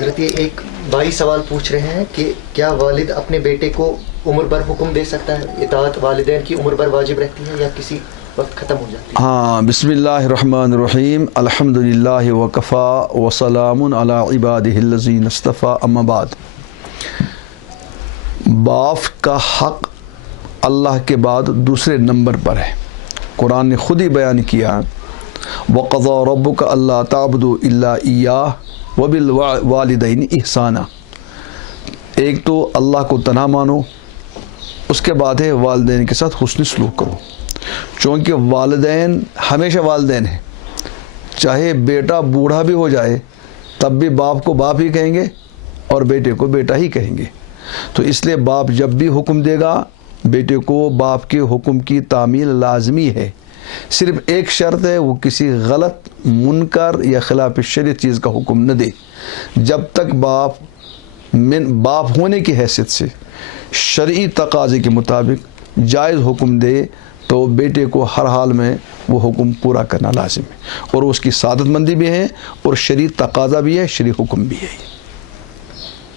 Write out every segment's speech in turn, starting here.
حضرت یہ ایک بھائی سوال پوچھ رہے ہیں کہ کیا والد اپنے بیٹے کو عمر بھر حکم دے سکتا ہے؟ اطاعت والدین کی عمر بھر واجب رہتی ہے یا کسی وقت ختم ہو جاتی ہے؟ ہاں، بسم اللہ الرحمن الرحیم، الحمدللہ وکفا وسلام علی عبادہ الذین اصطفیٰ، اما بعد۔ باپ کا حق اللہ کے بعد دوسرے نمبر پر ہے۔ قرآن نے خود ہی بیان کیا، وَقَضَىٰ رَبُّكَ أَلَّا تَعْبُدُوا إِلَّا إِيَّاهُ وَبِالْوَالِدَيْنِ إِحْسَانًا۔ ایک تو اللہ کو تنہا مانو، اس کے بعد ہے والدین کے ساتھ حسن سلوک کرو، چونکہ والدین ہمیشہ والدین ہیں، چاہے بیٹا بوڑھا بھی ہو جائے تب بھی باپ کو باپ ہی کہیں گے اور بیٹے کو بیٹا ہی کہیں گے۔ تو اس لیے باپ جب بھی حکم دے گا بیٹے کو باپ کے حکم کی تعمیل لازمی ہے۔ صرف ایک شرط ہے، وہ کسی غلط، منکر یا خلاف شریعت چیز کا حکم نہ دے۔ جب تک باپ ہونے کی حیثیت سے شرعی تقاضے کے مطابق جائز حکم دے تو بیٹے کو ہر حال میں وہ حکم پورا کرنا لازم ہے، اور اس کی سعادت مندی بھی ہے اور شرعی تقاضا بھی ہے، شرعی حکم بھی ہے۔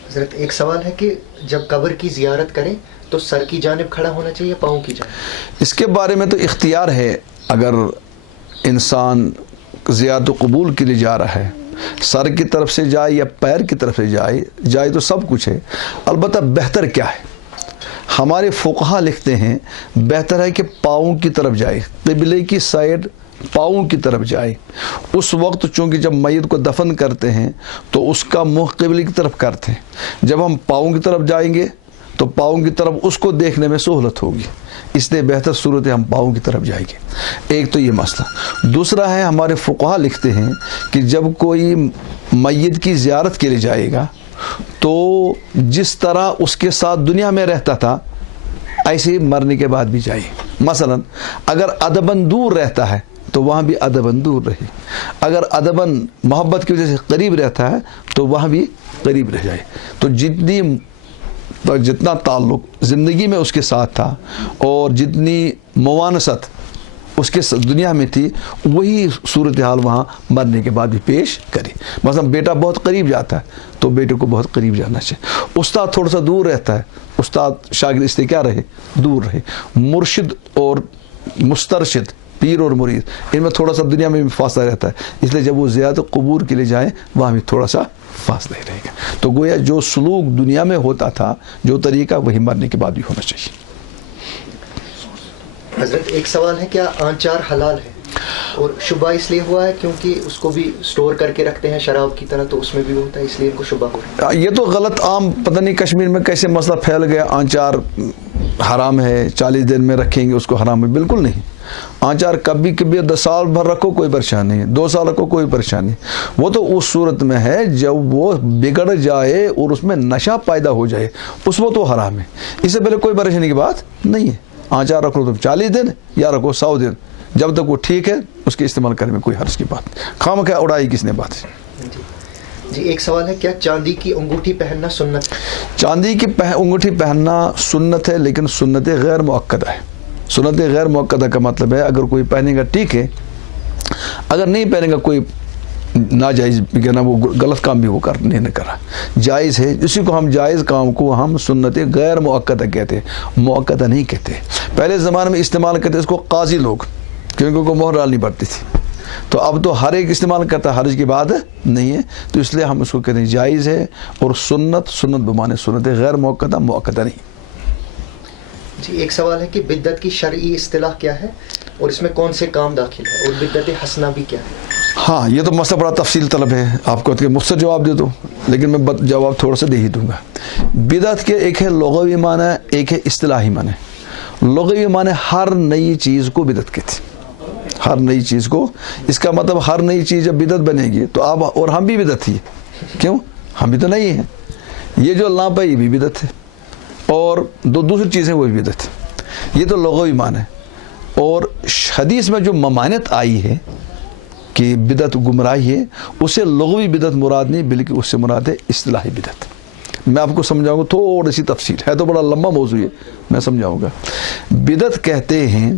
حضرت ایک سوال ہے کہ جب قبر کی زیارت کریں تو سر کی جانب کھڑا ہونا چاہیے، پاؤں کی جانب؟ اس کے بارے میں تو اختیار ہے، اگر انسان زیارت و قبول کے لیے جا رہا ہے، سر کی طرف سے جائے یا پیر کی طرف سے جائے تو سب کچھ ہے۔ البتہ بہتر کیا ہے؟ ہمارے فقہا لکھتے ہیں بہتر ہے کہ پاؤں کی طرف جائے، قبلے کی سائڈ پاؤں کی طرف جائے۔ اس وقت چونکہ جب میت کو دفن کرتے ہیں تو اس کا منہ قبلے کی طرف کرتے ہیں، جب ہم پاؤں کی طرف جائیں گے تو پاؤں کی طرف اس کو دیکھنے میں سہولت ہوگی، اس لیے بہتر صورت ہے ہم پاؤں کی طرف جائیں گے۔ ایک تو یہ مسئلہ۔ دوسرا ہے، ہمارے فقہا لکھتے ہیں کہ جب کوئی میت کی زیارت کے لیے جائے گا تو جس طرح اس کے ساتھ دنیا میں رہتا تھا ایسے ہی مرنے کے بعد بھی جائے۔ مثلا اگر ادباً دور رہتا ہے تو وہاں بھی ادباً دور رہے، اگر ادباً محبت کی وجہ سے قریب رہتا ہے تو وہاں بھی قریب رہ جائے۔ تو جتنا تعلق زندگی میں اس کے ساتھ تھا اور جتنی موانست اس کے دنیا میں تھی، وہی صورتحال وہاں مرنے کے بعد بھی پیش کرے۔ مثلا بیٹا بہت قریب جاتا ہے تو بیٹے کو بہت قریب جانا چاہیے۔ استاد تھوڑا سا دور رہتا ہے، استاد شاگرد اس سے کیا رہے؟ دور رہے۔ مرشد اور مسترشد، پیر اور مرید، ان میں تھوڑا سا دنیا میں بھی فاصلہ رہتا ہے، اس لیے جب وہ زیادہ قبور کے لیے جائیں وہاں بھی تھوڑا سا فاصلہ ہی رہے گا۔ تو گویا جو سلوک دنیا میں ہوتا تھا، جو طریقہ، وہی مرنے کے بعد بھی ہونا چاہیے۔ حضرت ایک سوال ہے، کیا آنچار حلال ہے؟ اور شبہ اس لیے ہوا ہے کیونکہ اس کو بھی سٹور کر کے رکھتے ہیں شراب کی طرح، تو اس میں بھی ہوتا ہے، اس لیے ان کو شبہ ہوا ہے۔ یہ تو غلط عام، پتہ نہیں کشمیر میں کیسے مسئلہ پھیل گیا، آنچار حرام ہے، 40 دن میں رکھیں گے اس کو حرام ہے۔ بالکل نہیں۔ آنچار کبھی 10 سال بھر رکھو کوئی پریشانی نہیں، 2 سال رکھو کوئی پریشانی نہیں۔ وہ تو اس صورت میں ہے جب وہ بگڑ جائے اور اس میں نشہ پیدا ہو جائے، اس وقت تو حرام ہے۔ اس سے پہلے کوئی پریشانی کی بات نہیں ہے۔ آنچار رکھ لو تم 40 دن یا رکھو 100 دن، جب تک وہ ٹھیک ہے اس کے استعمال کرنے میں کوئی حرج کی بات نہیں۔ خام کیا اڑائی کس نے بات ہے؟ جی ایک سوال ہے، کیا چاندی کی انگوٹھی پہننا سنت ہے؟ چاندی کی انگوٹھی پہننا سنت ہے، لیکن سنت غیر مؤکدہ ہے۔ سنت غیر مؤکدہ کا مطلب ہے اگر کوئی پہنے گا ٹھیک ہے، اگر نہیں پہنے گا کوئی ناجائز کہنا، وہ غلط کام بھی وہ نہ کرا، جائز ہے۔ اسی کو ہم جائز کام کو ہم سنت غیر مؤکدہ کہتے ہیں، مؤکدہ نہیں کہتے۔ پہلے زمانے میں استعمال کرتے اس کو قاضی لوگ، کیونکہ ان کو مہر ڈالنی پڑتی تھی۔ تو اب تو ہر ایک استعمال کرتا ہے، حرج کی بات نہیں ہے، تو اس لیے ہم اس کو کہتے ہیں جائز ہے۔ اور سنت بمانے سنت غیر مؤکدہ، مؤکدہ نہیں۔ جی ایک سوال ہے کہ بدعت کی شرعی اصطلاح کیا ہے اور اس میں کون سے کام داخل ہے، اور بدعت حسنہ بھی کیا ہے؟ ہاں، یہ تو مسئلہ بڑا تفصیل طلب ہے، آپ کو مختصر جواب دے دو، لیکن میں جواب تھوڑا سا دے ہی دوں گا۔ بدعت کے ایک ہے لغوی معنی، ایک ہے اصطلاحی معنی۔ لغوی معنی ہر نئی چیز کو بدعت کہتے ہیں، ہر نئی چیز کو۔ اس کا مطلب ہر نئی چیز جب بدعت بنے گی تو آپ اور ہم بھی بدعت ہی ہے، کیوں؟ ہم بھی تو نہیں ہیں۔ یہ جو اللہ پہ یہ بھی بدعت ہے، اور دوسری چیزیں وہ بھی بدعت ہے۔ یہ تو لغوی معنی ہے۔ اور حدیث میں جو ممانعت آئی ہے کہ بدعت گمراہی ہے، اسے لغوی بدعت مراد نہیں، بلکہ اس سے مراد ہے اصطلاحی بدعت۔ میں آپ کو سمجھاؤں گا، تھوڑی سی تفصیل ہے، تو بڑا لمبا موضوع ہے، میں سمجھاؤں گا۔ بدعت کہتے ہیں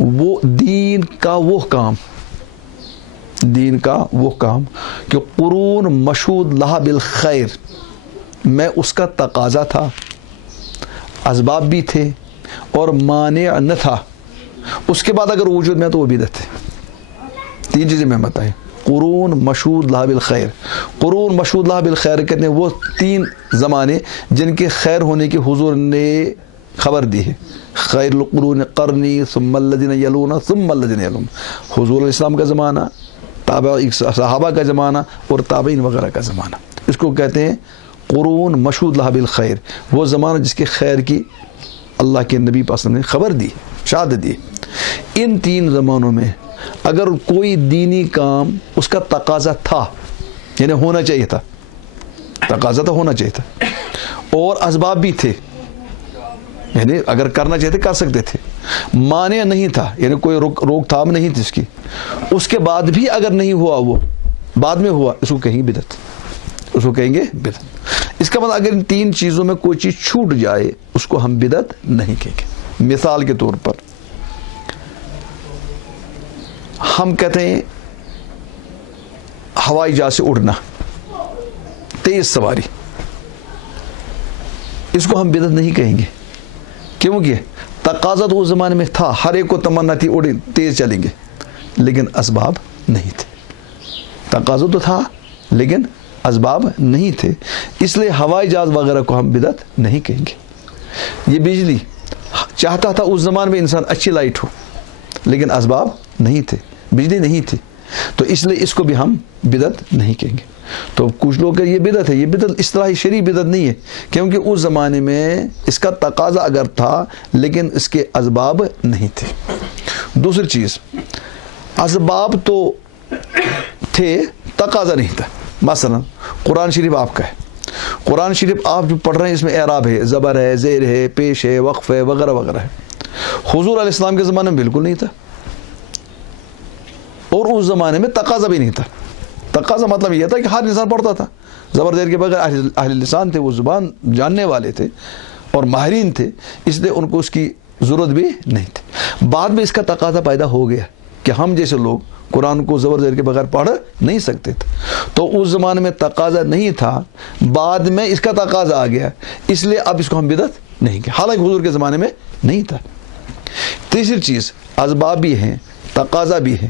وہ دین کا وہ کام دین کا وہ کام کہ قرون مشہود لہا بالخیر میں اس کا تقاضا تھا، اسباب بھی تھے اور مانع نہ تھا، اس کے بعد اگر وجود میں تو وہ بدعت ہے۔ تین چیزیں میں بتائیں، قرون مشہود لہا بالخیر۔ قرون مشہود لہا بالخیر کہتے ہیں وہ تین زمانے جن کے خیر ہونے کی حضور نے خبر دی ہے، خیر القرون قرنی ثم الذین یلون ثم الذین یلون، حضور علیہ السلام کا زمانہ، صحابہ کا زمانہ اور تابعین وغیرہ کا زمانہ، اس کو کہتے ہیں قرون مشہود لہا بالخیر، وہ زمانہ جس کے خیر کی اللہ کے نبی پاک نے خبر دی، شہادت دی۔ ان تین زمانوں میں اگر کوئی دینی کام اس کا تقاضا تھا، یعنی ہونا چاہیے تھا، تقاضا تو ہونا چاہیے تھا اور اسباب بھی تھے، یعنی اگر کرنا چاہتے کر سکتے تھے، مانع نہیں تھا، یعنی کوئی روک تھام نہیں تھی اس کی، اس کے بعد بھی اگر نہیں ہوا، وہ بعد میں ہوا، اس کو کہیں گے بدعت، اس کو کہیں گے بدعت۔ اس کا مطلب اگر ان تین چیزوں میں کوئی چیز چھوٹ جائے اس کو ہم بدعت نہیں کہیں گے۔ مثال کے طور پر ہم کہتے ہیں ہوائی جہاز سے اڑنا، تیز سواری، اس کو ہم بدعت نہیں کہیں گے، کیونکہ تقاضا تو اس زمانے میں تھا، ہر ایک کو تمنا تھی اڑیں تیز چلیں گے، لیکن اسباب نہیں تھے۔ تقاضا تو تھا لیکن اسباب نہیں تھے، اس لیے ہوائی جہاز وغیرہ کو ہم بدعت نہیں کہیں گے۔ یہ بجلی چاہتا تھا اس زمانے میں انسان اچھی لائٹ ہو، لیکن اسباب نہیں تھے، بجلی نہیں تھی، تو اس لیے اس کو بھی ہم بدعت نہیں کہیں گے۔ تو کچھ لوگ کہ یہ بدعت ہے، یہ بدعت اصطلاحی شرعی بدعت نہیں ہے، کیونکہ اس زمانے میں اس کا تقاضا اگر تھا لیکن اس کے اسباب نہیں تھے۔ دوسری چیز، اسباب تو تھے، تقاضا نہیں تھا۔ مثلا قرآن شریف آپ کا ہے، قرآن شریف آپ جو پڑھ رہے ہیں اس میں اعراب ہے، زبر ہے، زیر ہے، پیش ہے، وقف ہے، وغیرہ وغیرہ ہے۔ حضور علیہ السلام کے زمانے میں بالکل نہیں تھا، اور اس زمانے میں تقاضا بھی نہیں تھا۔ تقاضا مطلب یہ تھا کہ ہر انسان پڑھتا تھا، زبر زیر کے بغیر اہل لسان تھے، وہ زبان جاننے والے تھے اور ماہرین تھے، اس لیے ان کو اس کی ضرورت بھی نہیں تھی۔ بعد میں اس کا تقاضا پیدا ہو گیا کہ ہم جیسے لوگ قرآن کو زبر زیر کے بغیر پڑھ نہیں سکتے تھے، تو اس زمانے میں تقاضا نہیں تھا، بعد میں اس کا تقاضا آ گیا، اس لیے اب اس کو ہم بدعت نہیں کہ، حالانکہ حضور کے زمانے میں نہیں تھا۔ تیسری چیز، اسباب بھی ہیں، تقاضا بھی ہے،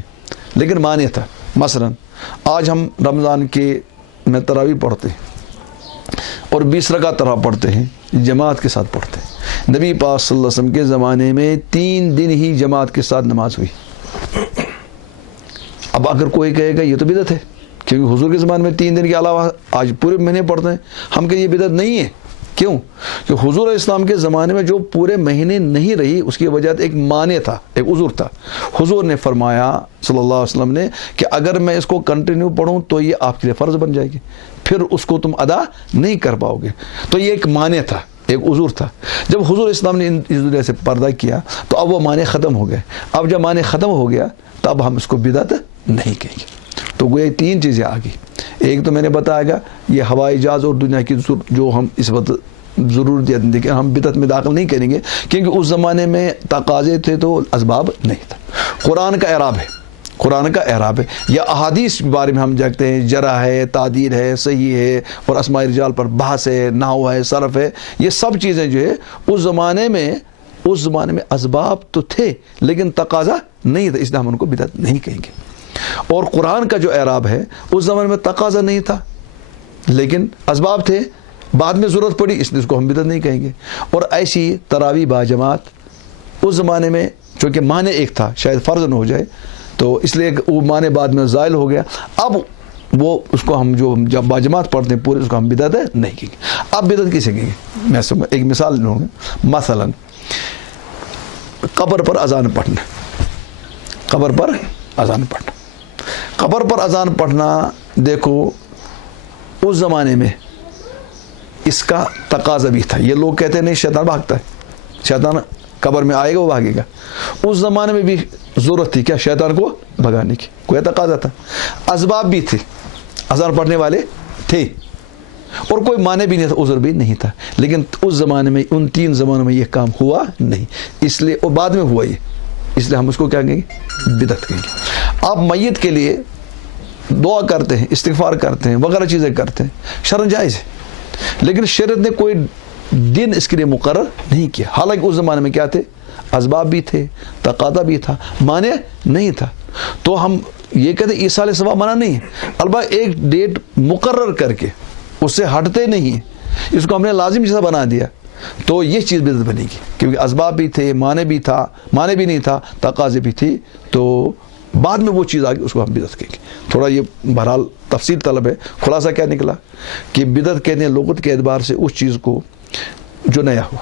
لیکن مانع تھا۔ مثلا آج ہم رمضان کے میں تراویح پڑھتے ہیں اور 20 رکعت تراویح پڑھتے ہیں، جماعت کے ساتھ پڑھتے ہیں۔ نبی پاک صلی اللہ علیہ وسلم کے زمانے میں 3 دن ہی جماعت کے ساتھ نماز ہوئی۔ اب اگر کوئی کہے گا یہ تو بدعت ہے، کیونکہ حضور کے زمانے میں 3 دن کے علاوہ آج پورے مہینے پڑھتے ہیں، ہم کہیں یہ بدعت نہیں ہے۔ کیوں؟ کہ حضور علیہ السلام کے زمانے میں جو پورے مہینے نہیں رہی، اس کی وجہ ایک مانع تھا، ایک عذر تھا۔ حضور نے فرمایا صلی اللہ علیہ وسلم نے کہ اگر میں اس کو کنٹینیو پڑھوں تو یہ آپ کے لیے فرض بن جائے گی، پھر اس کو تم ادا نہیں کر پاؤ گے، تو یہ ایک مانع تھا، ایک عذر تھا۔ جب حضور اسلام نے اس وجہ سے پردہ کیا تو اب وہ مانع ختم ہو گئے۔ اب جب مانع ختم ہو گیا تو اب ہم اس کو بدعت نہیں کہیں گے۔ تو وہ 3 چیزیں آ گئی، ایک تو میں نے بتایا گا یہ ہوائی جہاز اور دنیا کی جو ہم اس وقت ضرورت دیکھیں ہم بدعت میں داخل نہیں کریں گے، کیونکہ اس زمانے میں تقاضے تھے تو اسباب نہیں تھا۔ قرآن کا اعراب ہے، قرآن کا اعراب ہے، یا احادیث کے بارے میں ہم جانتے ہیں، جرح ہے، تعدیل ہے، صحیح ہے، اور اسماء رجال پر بحث ہے، نحو ہے، صرف ہے، یہ سب چیزیں جو ہے اس زمانے میں اسباب تو تھے لیکن تقاضا نہیں تھا، اس لیے ہم ان کو بدعت نہیں کہیں گے۔ اور قرآن کا جو اعراب ہے اس زمانے میں تقاضا نہیں تھا لیکن اسباب تھے، بعد میں ضرورت پڑی، اس لیے اس کو ہم بدعت نہیں کہیں گے۔ اور ایسی تراویح با جماعت اس زمانے میں چونکہ معنی ایک تھا، شاید فرض نہ ہو جائے، تو اس لیے وہ معنی بعد میں زائل ہو گیا، اب وہ اس کو ہم جو جب با جماعت پڑھتے ہیں پورے، اس کو ہم بدعت نہیں کہیں گے۔ اب بدعت کسے کہیں گے؟ میں ایک مثال لوں گا، مثلا قبر پر اذان پڑھنا، قبر پر اذان پڑھنا، قبر پر اذان پڑھنا، دیکھو اس زمانے میں اس کا تقاضا بھی تھا۔ یہ لوگ کہتے ہیں نہیں شیطان بھاگتا ہے، شیطان قبر میں آئے گا وہ بھاگے گا، اس زمانے میں بھی ضرورت تھی کیا شیطان کو بھگانے کی، کوئی تقاضا تھا، اسباب بھی تھے، اذان پڑھنے والے تھے اور کوئی معنی بھی نہیں تھا، عذر بھی نہیں تھا، لیکن اس زمانے میں ان 3 زمانوں میں یہ کام ہوا نہیں، اس لیے اور بعد میں ہوا یہ، اس لیے ہم اس کو کیا کہیں گے؟ بدعت کہیں گے۔ اب میت کے لیے دعا کرتے ہیں, استغفار کرتے ہیں, وغیرہ چیزیں کرتے ہیں, شرعاً جائز ہے, لیکن شریعت نے کوئی دن اس کے لیے مقرر نہیں کیا. حالانکہ اس زمانے میں کیا تھے, اسباب بھی تھے, تقاضا بھی تھا, مانع نہیں تھا. تو ہم یہ کہتے ہیں ایصال ثواب منع نہیں ہے, البتہ ایک ڈیٹ مقرر کر کے اس سے ہٹتے نہیں ہیں, اس کو ہم نے لازم جیسا بنا دیا تو یہ چیز بدعت بنے گی, کیونکہ اسباب بھی تھے, مانع بھی تھا, مانع بھی نہیں تھا, تقاضے بھی تھی, تو بعد میں وہ چیز آگئی اس کو ہم بدعت کہیں گے. تھوڑا یہ بہرحال تفصیل طلب ہے. خلاصہ کیا نکلا کہ بدعت کہتے ہیں لغت کے اعتبار سے اس چیز کو جو نیا ہو,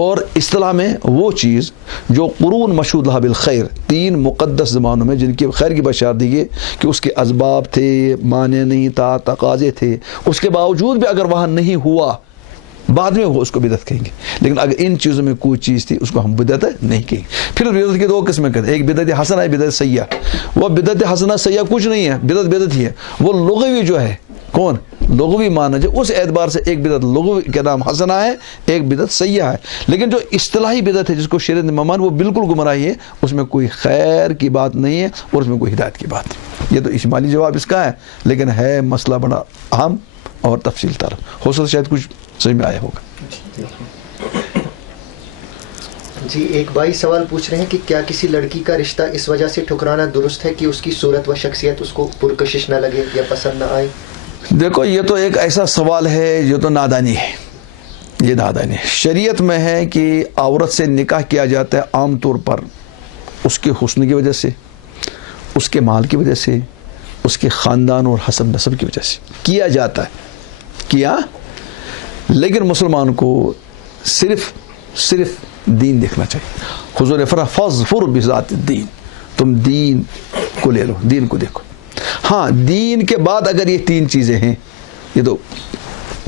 اور اصطلاح میں وہ چیز جو قرون مشہود لہا بالخیر, 3 مقدس زمانوں میں جن کی خیر کی بشارت دی گئی کہ اس کے اسباب تھے, معنی نہیں تھا, تقاضے تھے, اس کے باوجود بھی اگر وہاں نہیں ہوا بعد میں وہ اس کو بدعت کہیں گے. لیکن اگر ان چیزوں میں کوئی چیز تھی اس کو ہم بدعت نہیں کہیں گے. پھر بدعت کی 2 قسمیں کہتے ہیں, ایک بدعت حسنہ ہے, بدعت سیئہ. وہ بدعت حسنہ سیئہ کچھ نہیں ہے, بدعت ہی ہے. وہ لغوی جو ہے, کون لغوی معنی جو اس اعتبار سے ایک بدعت لغوی کے نام حسنہ ہے, ایک بدعت سیئہ ہے. لیکن جو اصطلاحی بدعت ہے جس کو شریعت نے ممان, وہ بالکل گمراہی ہے, اس میں کوئی خیر کی بات نہیں ہے اور اس میں کوئی ہدایت کی بات نہیں. یہ تو اجمالی جواب اس کا ہے, لیکن ہے مسئلہ بڑا اہم اور تفصیل تر. ہو سکتا شاید کچھ سمجھ میں آیا ہوگا. جی, ایک بھائی سوال پوچھ رہے ہیں کہ کیا کسی لڑکی کا رشتہ اس وجہ سے ٹھکرانا درست ہے کہ اس کی صورت و شخصیت اس کو پرکشش نہ لگے یا پسند نہ آئے؟ دیکھو, یہ تو ایک ایسا سوال ہے جو تو نادانی ہے. یہ نادانی ہے. شریعت میں ہے کہ عورت سے نکاح کیا جاتا ہے عام طور پر اس کے حسن کی وجہ سے, اس کے مال کی وجہ سے, اس کے خاندان اور حسب نسب کی وجہ سے کیا جاتا ہے. کیا, لیکن مسلمان کو صرف دین دیکھنا چاہیے. حضور نے فرمایا فاظفر بذات الدین, تم دین کو لے لو, دین کو دیکھو. ہاں, دین کے بعد اگر یہ 3 چیزیں ہیں, یہ تو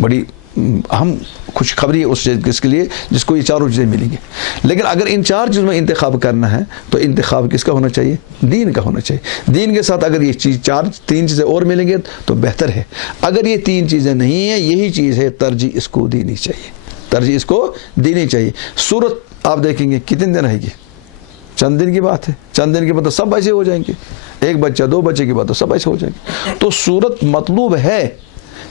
بڑی اہم خوشخبری ہے اس چیز کے لیے جس کو یہ 4 چیزیں ملیں گی. لیکن اگر ان 4 چیزوں میں انتخاب کرنا ہے تو انتخاب کس کا ہونا چاہیے؟ دین کا ہونا چاہیے. دین کے ساتھ اگر یہ چیز 3 چیزیں اور ملیں گے تو بہتر ہے. اگر یہ 3 چیزیں نہیں ہیں, یہی چیز ہے, ترجیح اس کو دینی چاہیے, ترجیح اس کو دینی چاہیے. صورت آپ دیکھیں گے کتنے دن رہے گی, چند دن کی بات ہے. چند دن کے بعد تو سب ایسے ہو جائیں گے, 1 بچہ 2 بچے کی بات تو سب ایسے ہو جائیں گے. تو صورت مطلوب ہے,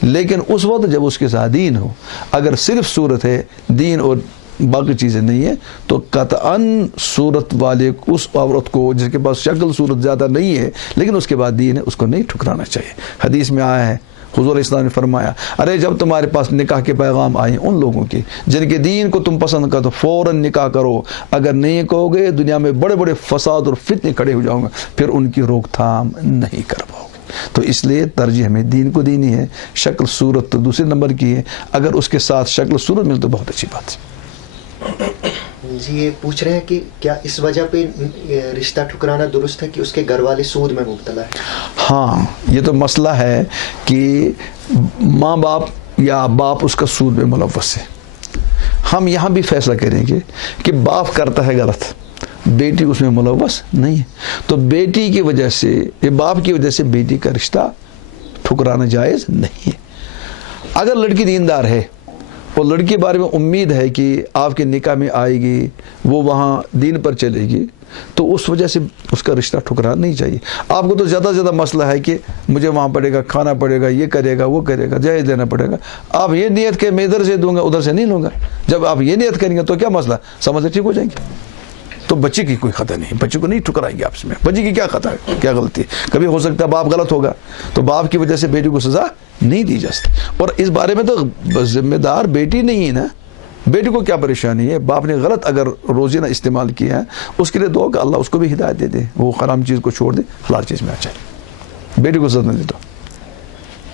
لیکن اس وقت جب اس کے ساتھ دین ہو. اگر صرف صورت ہے, دین اور باقی چیزیں نہیں ہیں, تو قطعاً صورت والے اس عورت کو جس کے پاس شکل صورت زیادہ نہیں ہے لیکن اس کے بعد دین ہے, اس کو نہیں ٹھکرانا چاہیے. حدیث میں آیا ہے, حضور اسلام نے فرمایا, ارے جب تمہارے پاس نکاح کے پیغام آئے ان لوگوں کے جن کے دین کو تم پسند کرو تو فوراً نکاح کرو. اگر نہیں کہو گے دنیا میں بڑے بڑے فساد اور فتنے کھڑے ہو جاؤں گے, پھر ان کی روک تھام نہیں کر پاؤ گے. تو اس لیے ترجیح ہمیں دین کو دینی ہے. شکل صورت تو دوسرے نمبر کی ہے, اگر اس کے ساتھ شکل صورت مل تو بہت اچھی بات ہے. جی, یہ پوچھ رہے ہیں کہ کیا اس وجہ پہ رشتہ ٹھکرانا درست ہے کہ اس کے گھر والے سود میں مبتلا ہے؟ ہاں, یہ تو مسئلہ ہے کہ ماں باپ یا باپ اس کا سود میں ملوث ہے. ہم یہاں بھی فیصلہ کریں گے کہ باپ کرتا ہے غلط, بیٹی اس میں ملوث نہیں ہے, تو بیٹی کی وجہ سے یا باپ کی وجہ سے بیٹی کا رشتہ ٹھکرانا جائز نہیں ہے. اگر لڑکی دیندار ہے اور لڑکی کے بارے میں امید ہے کہ آپ کے نکاح میں آئے گی, وہ وہاں دین پر چلے گی, تو اس وجہ سے اس کا رشتہ ٹھکرانا نہیں چاہیے. آپ کو تو زیادہ سے زیادہ مسئلہ ہے کہ مجھے وہاں پڑے گا, کھانا پڑے گا, یہ کرے گا, وہ کرے گا, جہیز دینا پڑے گا. آپ یہ نیت کہ میں ادھر سے دوں گا ادھر سے نہیں لوں گا, جب آپ یہ نیت کریں گے تو کیا مسئلہ, سمجھ سے ٹھیک ہو جائیں گے. تو بچے کی کوئی خطا نہیں, بچے کو نہیں ٹھکرائیں گے آپس میں. بچے کی کیا خطا ہے, کیا غلطی ہے؟ کبھی ہو سکتا ہے باپ غلط ہوگا, تو باپ کی وجہ سے بیٹی کو سزا نہیں دی جا سکتی. اور اس بارے میں تو ذمہ دار بیٹی نہیں ہے نا, بیٹی کو کیا پریشانی ہے؟ باپ نے غلط اگر روزی نہ استعمال کیا ہے, اس کے لیے دعا کہ اللہ اس کو بھی ہدایت دے دے, وہ حرام چیز کو چھوڑ دے, حلال چیز میں آ جائے. بیٹی کو سزا نہ دے دو.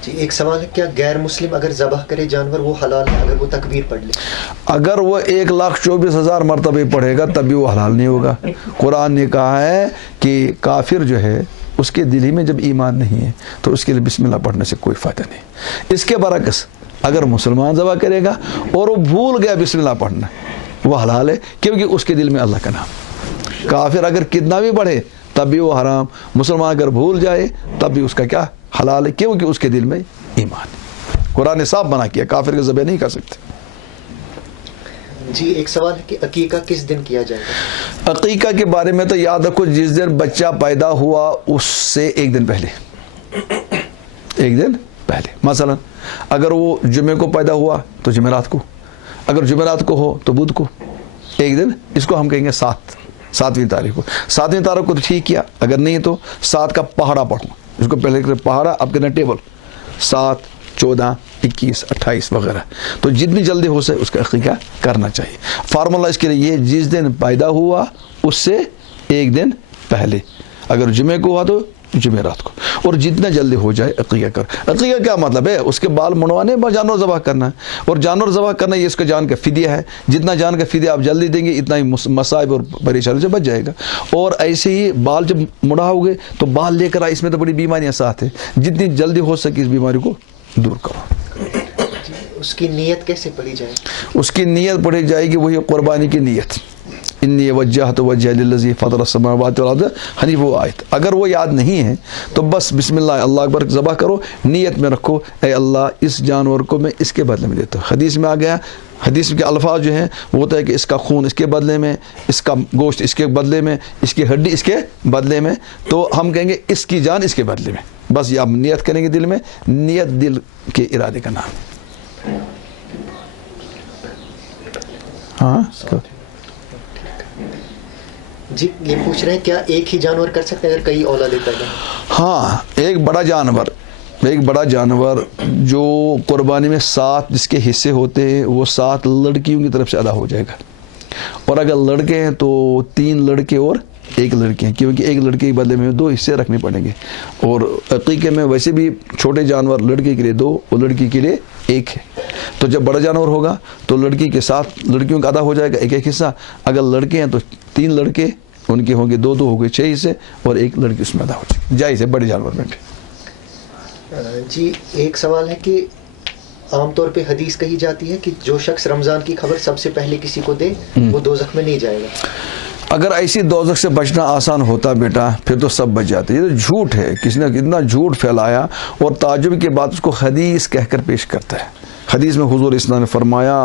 جی, ایک سوال ہے, کیا غیر مسلم اگر ذبح کرے جانور وہ حلال ہے اگر وہ تکبیر پڑھ لے؟ اگر وہ 1,24,000 مرتبہ پڑھے گا تب بھی وہ حلال نہیں ہوگا. قرآن نے کہا ہے کہ کافر جو ہے اس کے دل ہی میں جب ایمان نہیں ہے تو اس کے لیے بسم اللہ پڑھنے سے کوئی فائدہ نہیں. اس کے برعکس اگر مسلمان ذبح کرے گا اور وہ بھول گیا بسم اللہ پڑھنا, وہ حلال ہے, کیونکہ اس کے دل میں اللہ کا نام. کافر اگر کتنا بھی پڑھے تب بھی وہ حرام, مسلمان اگر بھول جائے تب بھی اس کا کیا حلال ہے, کیونکہ اس کے دل میں ایمان. قرآن نے صاف منع کیا, کافر کے ذبح نہیں کر سکتے. جی ایک سوال ہے کہ عقیقہ کس دن کیا جائے گا؟ عقیقہ کے بارے میں تو یاد رکھو جس دن بچہ پیدا ہوا اس سے ایک دن پہلے، ایک دن پہلے. مثلا اگر وہ جمعے کو پیدا ہوا تو جمعرات کو، اگر جمعرات کو ہو تو بدھ کو، ایک دن. اس کو ہم کہیں گے 7ویں تاریخ کو. 7ویں تاریخ کو تو ٹھیک کیا، اگر نہیں تو 7 کا پہاڑا پڑھو، اس کو پہلے پہاڑا اب کہنا ٹیبل 7 14 21 28 وغیرہ. تو جتنی جلدی ہو سکے اس کا عقیقہ کرنا چاہیے. فارمولہ اس کے لیے یہ جس دن پیدا ہوا اس سے ایک دن پہلے، اگر جمعے کو ہوا تو جمعرات کو، اور جتنا جلدی ہو جائے عقیقہ کر. عقیقہ کیا مطلب ہے؟ اس کے بال منڈوانے، جانور ذبح کرنا ہے. اور جانور ذبح کرنا یہ اس کا جان کا فدیہ ہے. جتنا جان کا فدیہ آپ جلدی دیں گے اتنا ہی مصائب اور پریشانی سے بچ جائے گا. اور ایسے ہی بال جب مڑاؤ گے تو بال لے کر آئے، اس میں تو بڑی بیماریاں ساتھ ہیں. جتنی جلدی ہو سکے اس بیماری کو دور کرو. اس کی نیت کیسے پڑھی جائے؟ اس کی نیت پڑھی جائے گی وہی قربانی کی نیت. انی وجہت وجہ للذی فطر السماوات والارض حنیف. وہ آیت اگر وہ یاد نہیں ہے تو بس بسم اللہ اللہ اکبر ذبح کرو، نیت میں رکھو اے اللہ اس جانور کو میں اس کے بدلے میں دیتا ہوں. حدیث میں آ گیا، حدیث کے الفاظ جو ہیں وہ ہوتا ہے کہ اس کا خون اس کے بدلے میں، اس کا گوشت اس کے بدلے میں، اس کی ہڈی اس کے بدلے میں. تو ہم کہیں گے اس کی جان اس کے بدلے میں. بس یہ آپ نیت کریں گے دل میں. نیت دل کے ارادے کا نام. ہاں جی یہ پوچھ رہے ہیں کیا ایک ہی جانور کر سکتے ہیں اگر کئی اولادیں پیدا ہیں؟ ہاں ایک بڑا جانور جو قربانی میں 7 جس کے حصے ہوتے ہیں وہ 7 لڑکیوں کی طرف سے ادا ہو جائے گا. اور اگر لڑکے ہیں تو 3 لڑکے اور 1 لڑکی ہیں، کیونکہ ایک لڑکے کے بدلے میں 2 حصے رکھنے پڑیں گے. اور عقیقے میں ویسے بھی چھوٹے جانور لڑکے کے لیے 2 اور لڑکی کے لیے 1 ہے. تو جب بڑا جانور ہوگا تو لڑکی کے 7 لڑکیوں کا ادا ہو جائے گا 1 حصہ. اگر لڑکے ہیں تو 3 لڑکے ان کے ہوں گے 2 ہو گئے 6 حصے، اور 1 لڑکی اس میں ادا ہو جائے گی. جائز ہے بڑے جانور میں. جی ایک سوال ہے کہ عام طور پہ حدیث کہی جاتی ہے کہ جو شخص رمضان کی خبر سب سے پہلے کسی کو دے وہ دوزخ میں نہیں جائے گا. اگر ایسی دوزخ سے بچنا آسان ہوتا بیٹا پھر تو سب بچ جاتے. یہ تو جھوٹ ہے، کسی نے اتنا جھوٹ پھیلایا اور تعجب کے بعد اس کو حدیث کہہ کر پیش کرتا ہے. حدیث میں حضور اسلام نے فرمایا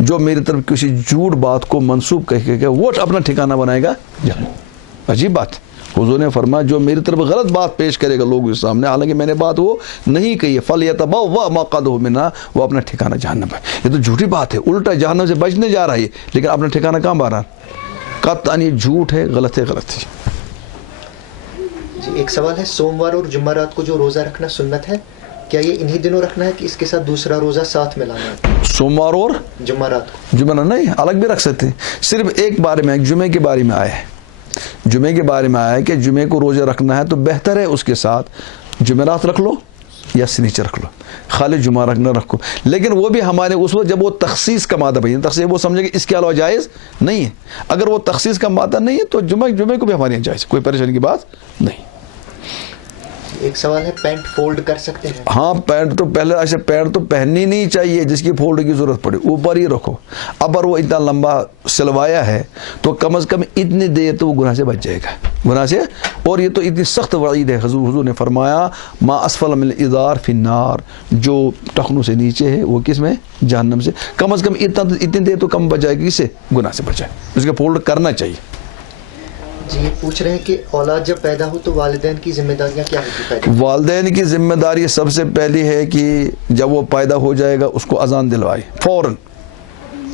جو میری طرف کسی جھوٹ بات کو منسوب کہہ کے وہ اپنا ٹھکانہ بنائے گا جہنم. عجیب بات. حضور نے فرمایا جو میری طرف غلط بات پیش کرے گا لوگوں کے سامنے، حالانکہ میں نے بات وہ نہیں کہی ہے، فَلْيَتَبَوَّأْ مَقْعَدَهُ مِنَّا، وہ اپنا ٹھکانہ جہنم ہے. یہ تو جھوٹی بات ہے، الٹا جہنم سے بچنے جا رہا ہے، لیکن اپنا ٹھکانہ کہاں بارہ. قطعاً یہ جھوٹ ہے، غلط ہے. جی ایک سوال ہے سوموار اور جمعرات کو جو روزہ رکھنا سنت ہے کیا یہ انہی دنوں رکھنا ہے کہ اس کے ساتھ دوسرا روزہ ساتھ میں لانا ہے؟ سوموار اور جمعرات کو جمعہ نہیں، الگ بھی رکھ سکتے ہیں. صرف ایک بارے میں جمعے کے بارے میں آیا ہے، جمعے کے بارے میں آیا ہے کہ جمعے کو روزہ رکھنا ہے تو بہتر ہے اس کے ساتھ جمعرات رکھ لو یا سنیچر رکھ لو، خالی جمعہ رکھنا رکھو. لیکن وہ بھی ہمارے اس وقت جب وہ تخصیص کا مادہ بھائی تخصیص وہ سمجھے کہ اس کے علاوہ جائز نہیں ہے. اگر وہ تخصیص کا مادہ نہیں ہے تو جمعے کو بھی ہمارے یہاں جائز، کوئی پریشانی کی بات نہیں. ایک سوال ہے پینٹ فولڈ کر سکتے ہیں؟ ہاں پینٹ تو پہلے ایسے پینٹ تو پہننی نہیں چاہیے جس کی فولڈ کی ضرورت پڑے، اوپر ہی رکھو. اگر وہ اتنا لمبا سلوایا ہے تو کم از کم اتنی دیر تو وہ گناہ سے بچ جائے گا، گناہ سے. اور یہ تو اتنی سخت وعید ہے، حضور نے فرمایا ما اسفل من الازار فی النار، جو ٹخنوں سے نیچے ہے وہ کس میں؟ جہنم سے. کم از کم اتنی دیر تو کم بچ جائے گی، اسے گناہ سے بچائے، اس کا فولڈ کرنا چاہیے. جی یہ پوچھ رہے ہیں کہ اولاد جب پیدا ہو تو والدین کی ذمہ داریاں کیا ہوتی ہیں؟ والدین کی ذمہ داری سب سے پہلی ہے کہ جب وہ پیدا ہو جائے گا اس کو اذان دلوائے فوراً.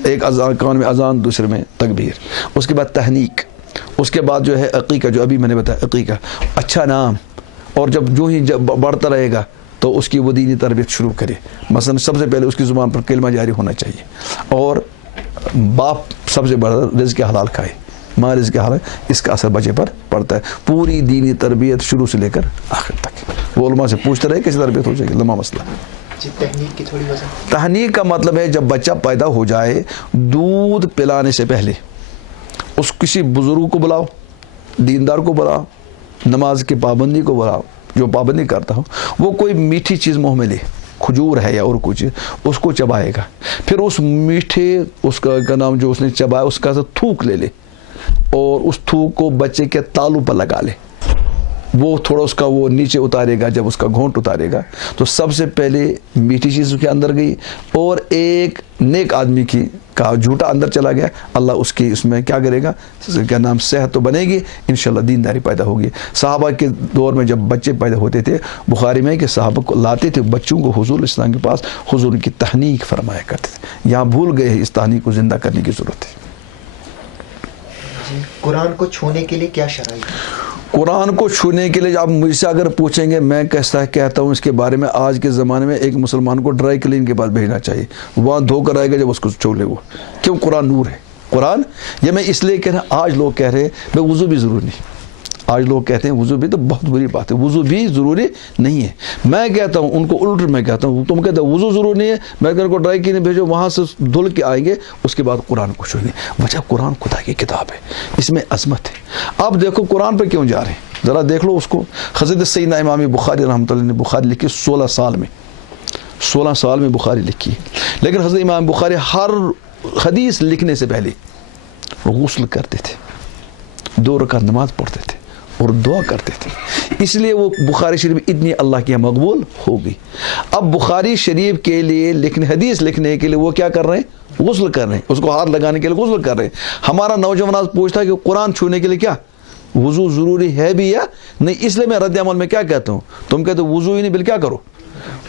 ایک اذان کان میں اذان، دوسرے میں تکبیر، اس کے بعد تہنیک، اس کے بعد جو ہے عقیقہ، جو ابھی میں نے بتایا عقیقہ، اچھا نام. اور جو ہی بڑھتا رہے گا تو اس کی وہ دینی تربیت شروع کرے. مثلا سب سے پہلے اس کی زبان پر کلمہ جاری ہونا چاہیے. اور باپ سب سے بڑا رزق حلال کھائے، ماں رزق حلال، اس کا اثر بچے پر پڑتا ہے. پوری دینی تربیت شروع سے لے کر آخر تک وہ علماء سے پوچھتے رہے کیسے تربیت ہو جائے گی، لمبا مسئلہ. جی تہنیک کی تھوڑی وجہ. تہنیک کا مطلب ہے جب بچہ پیدا ہو جائے دودھ پلانے سے پہلے اس کسی بزرگ کو بلاؤ، دیندار کو بلاؤ، نماز کی پابندی کو بلاؤ، جو پابندی کرتا ہو وہ کوئی میٹھی چیز منہ میں لے، کھجور ہے یا اور کچھ، اس کو چبائے گا. پھر اس میٹھے اس کا نام جو اس نے چبایا اس کا تھوک لے لے اور اس تھوک کو بچے کے تالو پر لگا لے. وہ تھوڑا اس کا وہ نیچے اتارے گا، جب اس کا گھونٹ اتارے گا تو سب سے پہلے میٹھی چیز اس کے اندر گئی. اور ایک نیک آدمی کی کا جھوٹا اندر چلا گیا، اللہ اس کی اس میں کیا کرے گا، کیا نام، صحت تو بنے گی انشاءاللہ، دینداری پیدا ہوگی۔ صحابہ کے دور میں جب بچے پیدا ہوتے تھے، بخاری میں کہ صحابہ کو لاتے تھے بچوں کو حضور اسلام کے پاس، حضور ان کی تحنیک فرمایا کرتے تھے۔ یہاں بھول گئے اس تحنیک کو زندہ کرنے کی ضرورت ہے۔ قرآن کو چھونے کے لیے کیا شرائط ہے؟ قرآن کو چھونے کے لیے آپ مجھ سے اگر پوچھیں گے، میں کیسا کہتا ہوں اس کے بارے میں، آج کے زمانے میں ایک مسلمان کو ڈرائی کلین کے پاس بھیجنا چاہیے، وہاں دھو کر آئے گا جب اس کو چھو لے وہ، کیوں؟ قرآن نور ہے۔ قرآن یہ میں اس لیے کہہ رہا ہوں، آج لوگ کہہ رہے ہیں بھائی وضو بھی ضروری نہیں، آج لوگ کہتے ہیں وضو بھی، تو بہت بری بات ہے، وضو بھی ضروری نہیں ہے۔ میں کہتا ہوں ان کو الٹ، میں کہتا ہوں تم کہتے ہو وضو ضروری نہیں ہے، میں کہتا ہوں ڈرائی کلین بھیجو، وہاں سے دھل کے آئیں گے، اس کے بعد قرآن کو چھوئیں گے۔ وجہ قرآن خدا کی کتاب ہے، اس میں عظمت ہے۔ اب دیکھو قرآن پہ کیوں جا رہے ہیں، ذرا دیکھ لو اس کو۔ حضرت سیدنا امام بخاری رحمۃ اللہ نے بخاری لکھی 16 سال میں بخاری لکھی ہے، لیکن حضرت امام بخاری ہر حدیث لکھنے سے پہلے غسل کرتے تھے، 2 رکعت نماز پڑھتے تھے اور دعا کرتے تھے، اس لیے وہ بخاری شریف اتنی اللہ کی مقبول ہو گئی۔ اب بخاری شریف کے لیے حدیث لکھنے کے لیے وہ کیا کر رہے ہیں، غسل کر رہے ہیں، اس کو ہاتھ لگانے کے لیے غسل کر رہے ہیں۔ ہمارا نوجوان آج پوچھتا ہے کہ قرآن چھونے کے لیے کیا وضو ضروری ہے بھی یا نہیں، اس لیے میں رد عمل میں کیا کہتا ہوں، تم کہتے ہو وضو ہی نہیں، بل کیا کرو،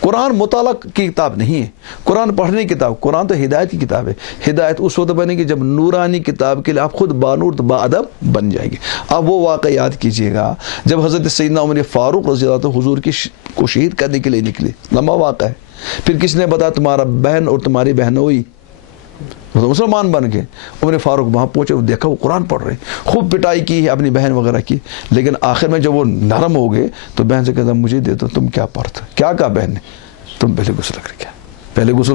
قرآن مطالعہ کی کتاب نہیں ہے، قرآن پڑھنے کی کتاب، قرآن تو ہدایت کی کتاب ہے۔ ہدایت اس وقت بنے گی جب نورانی کتاب کے لیے آپ خود بانور با ادب بن جائیں گے۔ اب وہ واقعہ یاد کیجئے گا جب حضرت سیدنا عمر فاروق رضی اللہ عنہ حضور کو شہید کرنے کے لیے نکلے، لمبا واقعہ ہے۔ پھر کس نے بتایا تمہارا بہن اور تمہاری بہنوئی مسلمان بن گئے۔ عمر فاروق وہاں پہنچے، وہ دیکھا وہ قرآن پڑھ رہے، خوب پٹائی کی ہے اپنی بہن وغیرہ کی، لیکن آخر میں جب وہ نرم ہو گئے تو بہن سے کہتا مجھے دے دو، تم کیا پڑھتے، کیا کہا بہن نے، تم پہلے غسل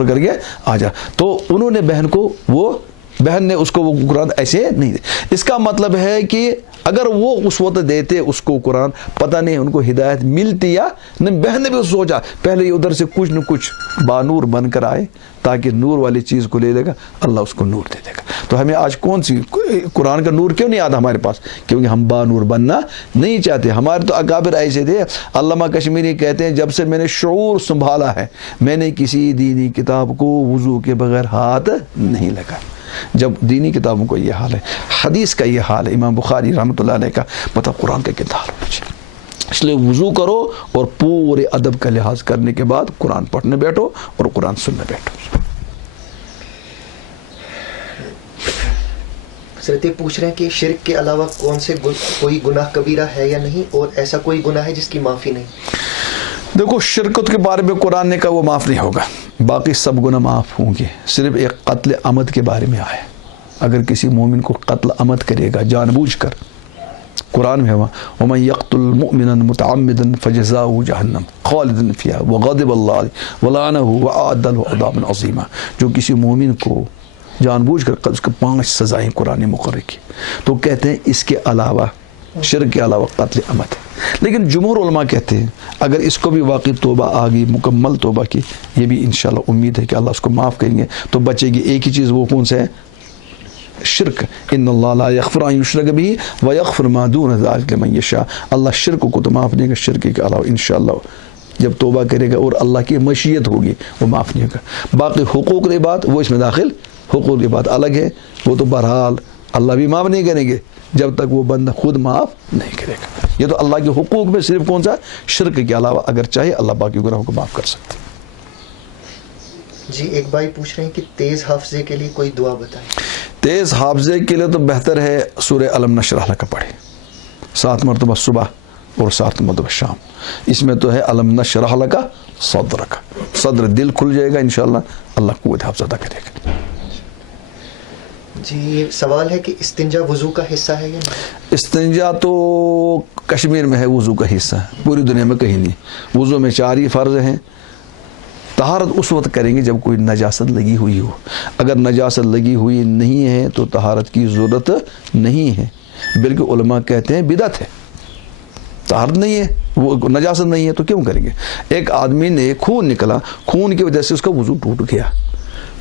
کر کے آ جا۔ تو انہوں نے بہن کو، وہ بہن نے اس کو وہ قرآن ایسے نہیں دے۔ اس کا مطلب ہے کہ اگر وہ اس وقت دیتے اس کو قرآن، پتہ نہیں ان کو ہدایت ملتی یا نہیں۔ بہن نے بھی سوچا پہلے یہ ادھر سے کچھ نہ کچھ بانور بن کر آئے تاکہ نور والی چیز کو لے لے گا، اللہ اس کو نور دے دے گا۔ تو ہمیں آج کون سی قرآن کا نور کیوں نہیں آتا ہمارے پاس؟ کیونکہ ہم بانور بننا نہیں چاہتے۔ ہمارے تو اکابر ایسے تھے، علامہ کشمیری کہتے ہیں جب سے میں نے شعور سنبھالا ہے میں نے کسی دینی کتاب کو وضو کے بغیر ہاتھ نہیں لگا۔ جب دینی کتابوں کو یہ حال ہے، حدیث کا یہ حال ہے، امام بخاری رحمۃ اللہ علیہ کا، پتہ قرآن کا کیا حال ہونا چاہیے۔ اس لیے وضو کرو اور پورے ادب کا لحاظ کرنے کے بعد قرآن پڑھنے بیٹھو اور قرآن سننے بیٹھو۔ حضرت پوچھ رہے ہیں کہ شرک کے علاوہ کون سے کوئی گناہ کبیرہ ہے یا نہیں، اور ایسا کوئی گناہ ہے جس کی معافی نہیں؟ دیکھو شرکت کے بارے میں قرآن نے کہا وہ معاف نہیں ہوگا، باقی سب گناہ معاف ہوں گے، صرف ایک قتل عمد کے بارے میں آیا۔ اگر کسی مومن کو قتل عمد کرے گا جان بوجھ کر، قرآن میں ہوا وَمَن يَقْتُلْ مُؤْمِنًا مُتَعَمِّدًا فَجَزَاؤُهُ جَهَنَّمُ خَالِدًا فِيهَا وَغَضِبَ اللَّهُ عَلَيْهِ وَلَعَنَهُ وَأَعَدَّ لَهُ عَذَابًا عَظِيمًا۔ جو کسی مومن کو جان بوجھ کر، اس کو 5 سزائیں قرآن نے مقرر کی، تو کہتے ہیں اس کے علاوہ، شرک کے علاوہ قتل عمد ہے۔ لیکن جمہور علماء کہتے ہیں اگر اس کو بھی واقعی توبہ آ گئی، مکمل توبہ کی، یہ بھی انشاءاللہ امید ہے کہ اللہ اس کو معاف کریں گے، تو بچے گی ایک ہی چیز، وہ کون سے ہے؟ شرک۔ ان اللہ لا یغفر ان یشرک بہ ویغفر ما دون ذلک لمن یشاء۔ اللہ شرک کو تو معاف نہیں کرے گا، شرک کے علاوہ انشاءاللہ جب توبہ کرے گا اور اللہ کی مشیت ہوگی وہ معاف نہیں ہوگا۔ باقی حقوق العباد وہ اس میں داخل، حقوق العباد الگ ہے، وہ تو بہرحال اللہ بھی معاف نہیں کریں گے جب تک وہ بندہ خود معاف نہیں کرے گا۔ یہ تو اللہ کے حقوق میں صرف کون سا؟ شرک کے علاوہ اگر چاہے اللہ باقی گناہوں کو معاف کر سکتے۔ جی ایک بھائی پوچھ رہے ہیں کہ تیز حافظے کے لیے کوئی دعا بتائیں۔ تیز حافظے کے لیے تو بہتر ہے سورہ الم نشرح لک پڑھے، 7 مرتبہ صبح اور 7 مرتبہ شام۔ اس میں تو ہے الم نشرح لک صدرک، صدر دل کھل جائے گا انشاءاللہ، اللہ قوت حافظ عطا کرے گا۔ جی یہ سوال ہے کہ استنجا وضو کا حصہ ہے یا نہیں؟ استنجا تو کشمیر میں ہے وضو کا حصہ، پوری دنیا میں کہیں نہیں۔ وضو میں 4 ہی فرض ہیں۔ طہارت اس وقت کریں گے جب کوئی نجاست لگی ہوئی ہو، اگر نجاست لگی ہوئی نہیں ہے تو طہارت کی ضرورت نہیں ہے، بلکہ علماء کہتے ہیں بدعت ہے۔ طہارت نہیں ہے، وہ نجاست نہیں ہے تو کیوں کریں گے؟ ایک آدمی نے خون نکلا، خون کی وجہ سے اس کا وضو ٹوٹ گیا،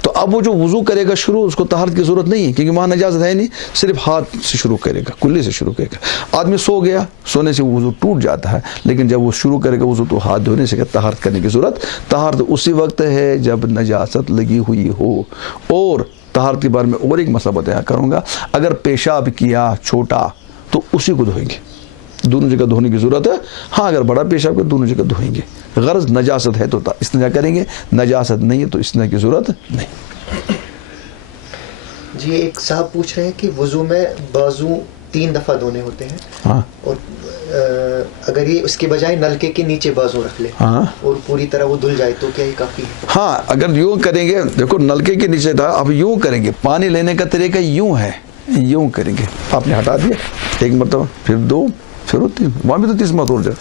تو اب وہ جو وضو کرے گا شروع، اس کو طہارت کی ضرورت نہیں ہے کیونکہ وہاں نجاست ہے نہیں، صرف ہاتھ سے شروع کرے گا، کلی سے شروع کرے گا۔ آدمی سو گیا، سونے سے وضو ٹوٹ جاتا ہے، لیکن جب وہ شروع کرے گا وضو تو ہاتھ دھونے سے طہارت کرنے کی ضرورت۔ طہارت اسی وقت ہے جب نجاست لگی ہوئی ہو، اور طہارت کے بارے میں اور ایک مسئلہ بتایا کروں گا. اگر پیشاب کیا چھوٹا تو اسی کو دھوئیں گے, دونوں جگہ دھونے کی ضرورت ہے. ہاں اگر بڑا پیشاب کو دونوں جگہ دھوئیں گے. غرض نجاست ہے تو استنجا کریں گے, نجاست نہیں ہے تو استنجا کی ضرورت نہیں. جی ایک صاحب پوچھ رہے ہیں کہ وضو میں بازو 3 دفعہ دھونے ہوتے ہیں, ہاں, اور اگر یہ اس کے بجائے نلکے کے نیچے بازو رکھ لے ہاں, اور پوری طرح وہ دھل جائے تو کیا یہ کافی ہے؟ ہاں اگر یوں کریں گے, دیکھو نلکے کے نیچے تھا, اب یوں کریں گے. پانی لینے کا طریقہ یوں ہے, یوں کریں گے. آپ نے ہٹا دیا ایک مرتبہ, پھر 2, پھر 3, وہاں بھی تو 30 مرتبہ ہو جائے.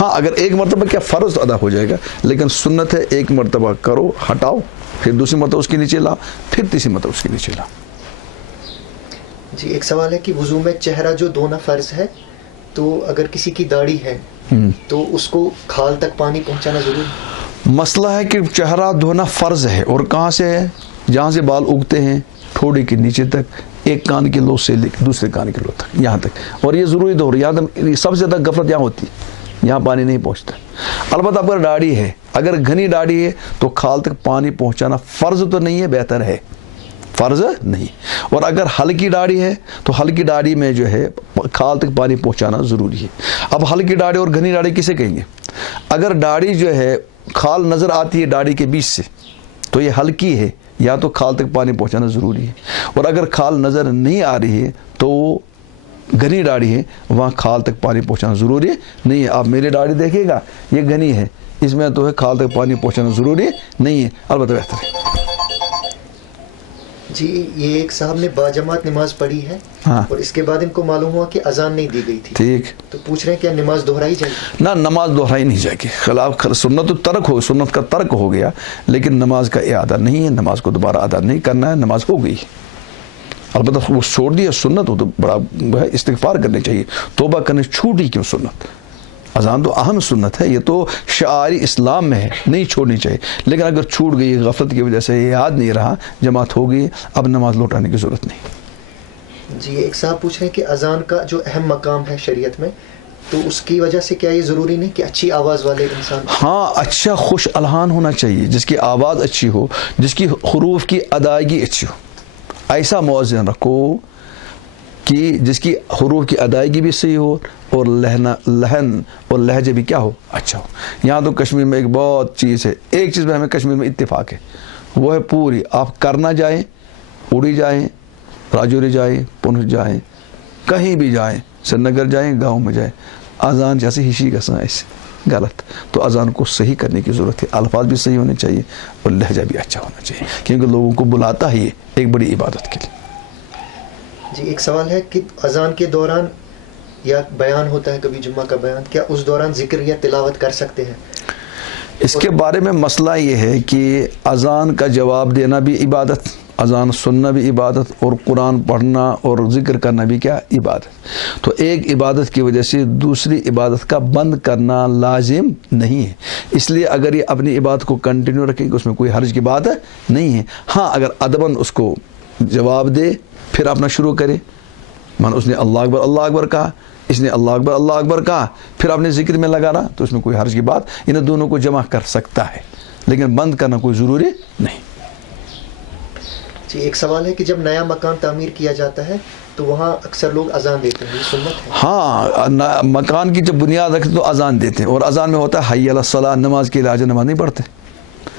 ہاں اگر ایک مرتبہ کیا فرض ادا ہو جائے گا, لیکن سنت ہے ایک مرتبہ کرو, ہٹاؤ, پھر دوسری مرتبہ اس کے نیچے لاؤ, پھر تیسری مرتبہ اس کے نیچے لاؤ. جی ایک سوال ہے کہ وضو میں چہرہ جو دھونا فرض ہے, تو اگر کسی کی داڑھی ہے تو اس کو کھال تک پانی پہنچانا ضروری ہے؟ مسئلہ ہے کہ چہرہ دھونا فرض ہے, اور کہاں سے ہے؟ جہاں سے بال اگتے ہیں ٹھوڑے کے نیچے تک, ایک کان کے لو سے دوسرے کان کے لو تک, یہاں تک. اور یہ ضروری دور, یہاں تک سب سے زیادہ غفلت یہاں ہوتی ہے, یہاں پانی نہیں پہنچتا. البتہ اگر داڑھی ہے, اگر گھنی داڑھی ہے تو کھال تک پانی پہنچانا فرض تو نہیں ہے, بہتر ہے, فرض نہیں. اور اگر ہلکی داڑھی ہے تو ہلکی داڑھی میں جو ہے کھال تک پانی پہنچانا ضروری ہے. اب ہلکی داڑھی اور گھنی داڑھی کسے کہیں گے؟ اگر داڑھی جو ہے کھال نظر آتی ہے داڑھی کے بیچ سے تو یہ ہلکی ہے, یا تو کھال تک پانی پہنچانا ضروری ہے. اور اگر کھال نظر نہیں آ رہی ہے تو گھنی داڑھی ہے, وہاں کھال تک پانی پہنچانا ضروری نہیں ہے. آپ میری داڑھی دیکھیے گا, یہ گھنی ہے, اس میں تو ہے کھال تک پانی پہنچانا ضروری نہیں ہے, البتہ بہتر ہے. جی یہ ایک صاحب نے باجماعت نماز پڑھی ہے, ہاں, اور اس کے بعد ان کو معلوم ہوا کہ اذان نہیں دی گئی تھی, ٹھیک, تو پوچھ رہے ہیں کیا نماز دہرائی جائے گی؟ نہ نماز دہرائی نہیں جائے گی. خلاف سنت تو ترک ہو, سنت کا ترک ہو گیا, لیکن نماز کا اعادہ نہیں ہے, نماز کو دوبارہ ادا نہیں کرنا ہے, نماز ہو گئی. البتہ وہ چھوڑ دیا سنت, ہو تو بڑا استغفار کرنی چاہیے, توبہ کرنے چھوٹی کیوں سنت. اذان تو اہم سنت ہے, یہ تو شعائر اسلام میں ہے, نہیں چھوڑنی چاہیے. لیکن اگر چھوٹ گئی غفلت کی وجہ سے, یاد نہیں رہا, جماعت ہو گئی, اب نماز لوٹانے کی ضرورت نہیں. جی ایک صاحب پوچھ رہے ہیں کہ اذان کا جو اہم مقام ہے شریعت میں, تو اس کی وجہ سے کیا یہ ضروری نہیں کہ اچھی آواز والے انسان؟ ہاں, اچھا خوش الحان ہونا چاہیے, جس کی آواز اچھی ہو, جس کی حروف کی ادائیگی اچھی ہو. ایسا مؤذن رکھو کہ جس کی حروف کی ادائیگی بھی صحیح ہو, اور لہن اور لہجے بھی کیا ہو, اچھا ہو. یہاں تو کشمیر میں ایک بہت چیز ہے, ایک چیز میں ہمیں کشمیر میں اتفاق ہے, وہ ہے پوری, آپ کرنا جائیں, اڑی جائیں, راجوری جائیں, پنچ جائیں, کہیں بھی جائیں, سری نگر جائیں, گاؤں میں جائیں, اذان جیسے ہشی کا سائنس غلط. تو اذان کو صحیح کرنے کی ضرورت ہے, الفاظ بھی صحیح ہونے چاہیے اور لہجہ بھی اچھا ہونا چاہیے, کیونکہ لوگوں کو بلاتا ہی ہے ایک بڑی عبادت کے لیے. جی ایک سوال ہے کہ اذان کے دوران یا بیان ہوتا ہے کبھی جمعہ کا بیان, کیا اس دوران ذکر یا تلاوت کر سکتے ہیں؟ اس کے بارے میں مسئلہ یہ ہے کہ اذان کا جواب دینا بھی عبادت, اذان سننا بھی عبادت, اور قرآن پڑھنا اور ذکر کرنا بھی کیا عبادت. تو ایک عبادت کی وجہ سے دوسری عبادت کا بند کرنا لازم نہیں ہے. اس لیے اگر یہ اپنی عبادت کو کنٹینیو رکھے کہ اس میں کوئی حرج کی بات نہیں ہے. ہاں اگر ادباً اس کو جواب دے, پھر اپنا شروع کرے, مان اس نے اللہ اکبر کہا, اس نے اللہ اکبر کہا, پھر آپ نے ذکر میں لگا رہا, تو اس میں کوئی حرج کی بات, انہیں دونوں کو جمع کر سکتا ہے, لیکن بند کرنا کوئی ضروری نہیں. جی ایک سوال ہے کہ جب نیا مکان تعمیر کیا جاتا ہے تو وہاں اکثر لوگ اذان دیتے ہیں, یہ سنت ہے؟ ہاں, مکان کی جب بنیاد رکھتے تو اذان دیتے ہیں, اور اذان میں ہوتا ہے حی علی الصلاۃ, نماز کے لیے نماز نہیں پڑھتے.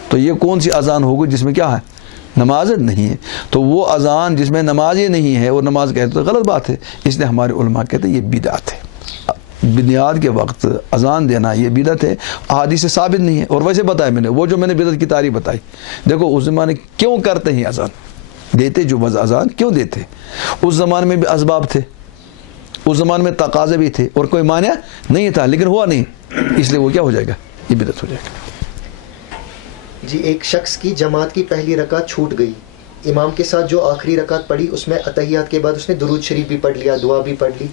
تو یہ کون سی اذان ہوگی جس میں کیا ہے, نماز نہیں ہے؟ تو وہ اذان جس میں نماز ہی نہیں ہے اور نماز کہتے تو غلط بات ہے. اس لیے ہمارے علماء کہتے ہیں یہ بدعت ہے, بنیاد کے وقت اذان دینا یہ بدعت ہے, احادیث سے ثابت نہیں ہے. اور ویسے بتایا میں نے, وہ جو میں نے بدعت کی تعریف بتائی, دیکھو اس زمانے کیوں کرتے ہیں اذان دیتے, جو اذان کیوں دیتے, اس زمانے میں بھی اسباب تھے, اس زمانے میں تقاضے بھی تھے, اور کوئی مانع نہیں تھا, لیکن ہوا نہیں, اس لیے وہ کیا ہو جائے گا, یہ بدعت ہو جائے گا. جی ایک شخص کی جماعت کی پہلی رکعت چھوٹ گئی, امام کے ساتھ جو آخری رکعت پڑھی اس میں اتحیات کے بعد اس نے درود شریف بھی پڑھ لیا, دعا بھی پڑھ لی,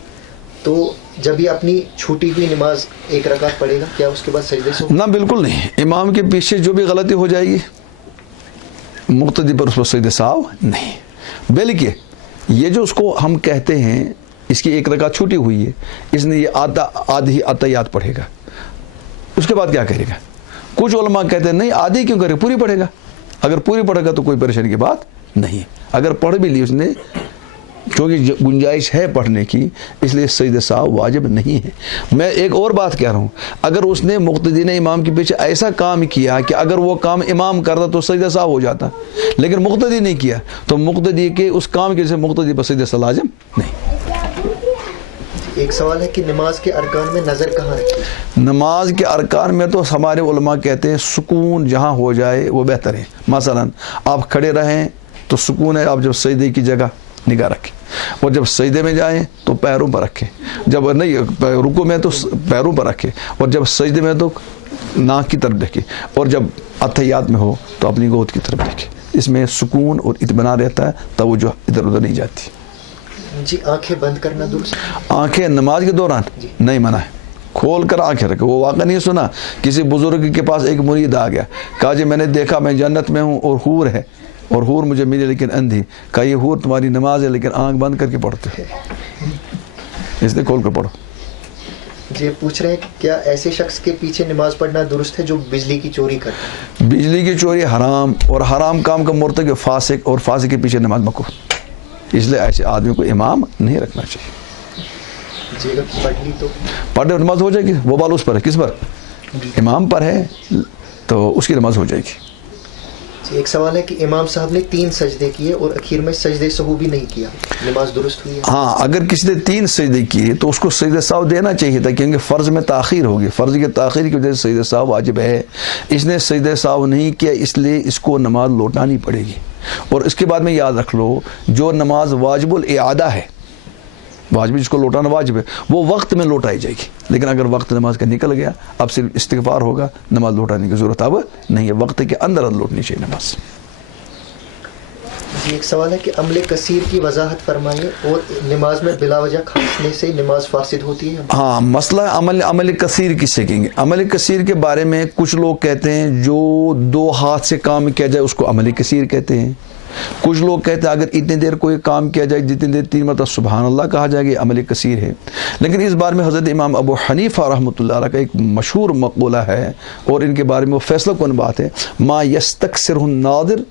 تو جب یہ اپنی چھوٹی ہوئی نماز ایک رکعت پڑھے گا, کیا اس کے بعد سجدے سے؟ نہ بالکل نہیں, امام کے پیچھے جو بھی غلطی ہو جائے گی مقتدی پر اس پر سجدے ساو نہیں. بلکہ یہ جو اس کو ہم کہتے ہیں اس کی ایک رکعت چھوٹی ہوئی ہے, اس نے یہ آدھی اتحیات پڑھے گا, اس کے بعد کیا کرے گا؟ کچھ علماء کہتے ہیں نہیں آدھی کیوں کرے, پوری پڑھے گا. اگر پوری پڑھے گا تو کوئی پریشانی کی بات نہیں ہے. اگر پڑھ بھی لی اس نے کیونکہ گنجائش ہے پڑھنے کی، اس لیے سجدہ سہو واجب نہیں ہے۔ میں ایک اور بات کہہ رہا ہوں، اگر اس نے مقتدی امام کے پیچھے ایسا کام کیا کہ اگر وہ کام امام کرتا تو سجدہ سہو ہو جاتا، لیکن مقتدی نہیں کیا تو مقتدی کے اس کام کے جیسے مقتدی پر سجدہ سہو لازم نہیں۔ ایک سوال ہے کہ نماز کے ارکان میں نظر کہاں رکھیں؟ نماز کے ارکان میں تو ہمارے علماء کہتے ہیں سکون جہاں ہو جائے وہ بہتر ہے۔ مثلا آپ کھڑے رہیں تو سکون ہے، آپ جب سجدے کی جگہ نگاہ رکھیں، اور جب سجدے میں جائیں تو پیروں پر رکھیں، جب نہیں رکوع میں تو پیروں پر رکھیں، اور جب سجدے میں تو ناک کی طرف دیکھیں، اور جب اتحیات میں ہو تو اپنی گود کی طرف دیکھیں۔ اس میں سکون اور اطمینان رہتا ہے، توجہ ادھر ادھر نہیں جاتی۔ جی آنکھیں بند کرنا درست؟ آنکھیں نماز کے دوران نہیں منع ہے، کھول کر آنکھیں رکھے۔ وہ واقعہ نہیں سنا کسی بزرگ کے پاس ایک مرید آ گیا، کہا جی میں نے دیکھا میں جنت میں ہوں اور حور ہے، اور حور مجھے ملی لیکن اندھی۔ کہا یہ حور تمہاری نماز ہے لیکن آنکھ بند کر کے پڑھتے ہو، اس نے کھول کر پڑھو۔ جی پوچھ رہے ہیں کہ کیا ایسے شخص کے پیچھے نماز پڑھنا درست ہے جو بجلی کی چوری کرتا ہے؟ بجلی کی چوری حرام، اور حرام کام کا مرتکب فاسق، اور فاسق کے پیچھے نماز مکروہ، اس لیے ایسے آدمی کو امام نہیں رکھنا چاہیے۔ جی اگر پڑھ لی تو پڑھے نماز ہو جائے گی، وہ بال اس پر ہے، کس پر؟ امام پر ہے تو اس کی نماز ہو جائے گی۔ جی ایک سوال ہے کہ امام صاحب نے 3 سجدے کیے اور اخیر میں سجدے سہو بھی نہیں کیا، نماز درست ہوئی ہے؟ ہاں اگر کسی نے 3 سجدے کیے تو اس کو سجدہ سہو دینا چاہیے تھا، کیونکہ فرض میں تاخیر ہوگی، فرض کی تاخیر کی وجہ سے سجدہ سہو واجب ہے۔ اس نے سجدہ سہو نہیں کیا، اس لیے اس کو نماز لوٹانی پڑے گی۔ اور اس کے بعد میں یاد رکھ لو، جو نماز واجب الاعادہ ہے، واجب جس کو لوٹانا واجب ہے، وہ وقت میں لوٹائی جائے گی، لیکن اگر وقت نماز کا نکل گیا اب صرف استغفار ہوگا، نماز لوٹانے کی ضرورت اب نہیں ہے، وقت کے اندر لوٹنی چاہیے نماز۔ جی ایک سوال ہے کہ عمل کثیر کی وضاحت فرمائیے، اور نماز میں بلا وجہ کھانسنے سے نماز فاسد ہوتی ہے؟ ہاں مسئلہ عمل کثیر کسے کہیں گے؟ عمل کثیر کے بارے میں کچھ لوگ کہتے ہیں جو 2 ہاتھ سے کام کیا جائے اس کو عمل کثیر کہتے ہیں، کچھ لوگ کہتے ہیں اگر اتنی دیر کوئی کام کیا جائے جتنی دیر 3 مرتبہ سبحان اللہ کہا جائے گا، یہ عمل کثیر ہے۔ لیکن اس بارے میں حضرت امام ابو حنیفہ رحمۃ اللہ علیہ کا ایک مشہور مقولہ ہے، اور ان کے بارے میں وہ فیصلہ کن بات ہے، ما یستکثرہ الناظر،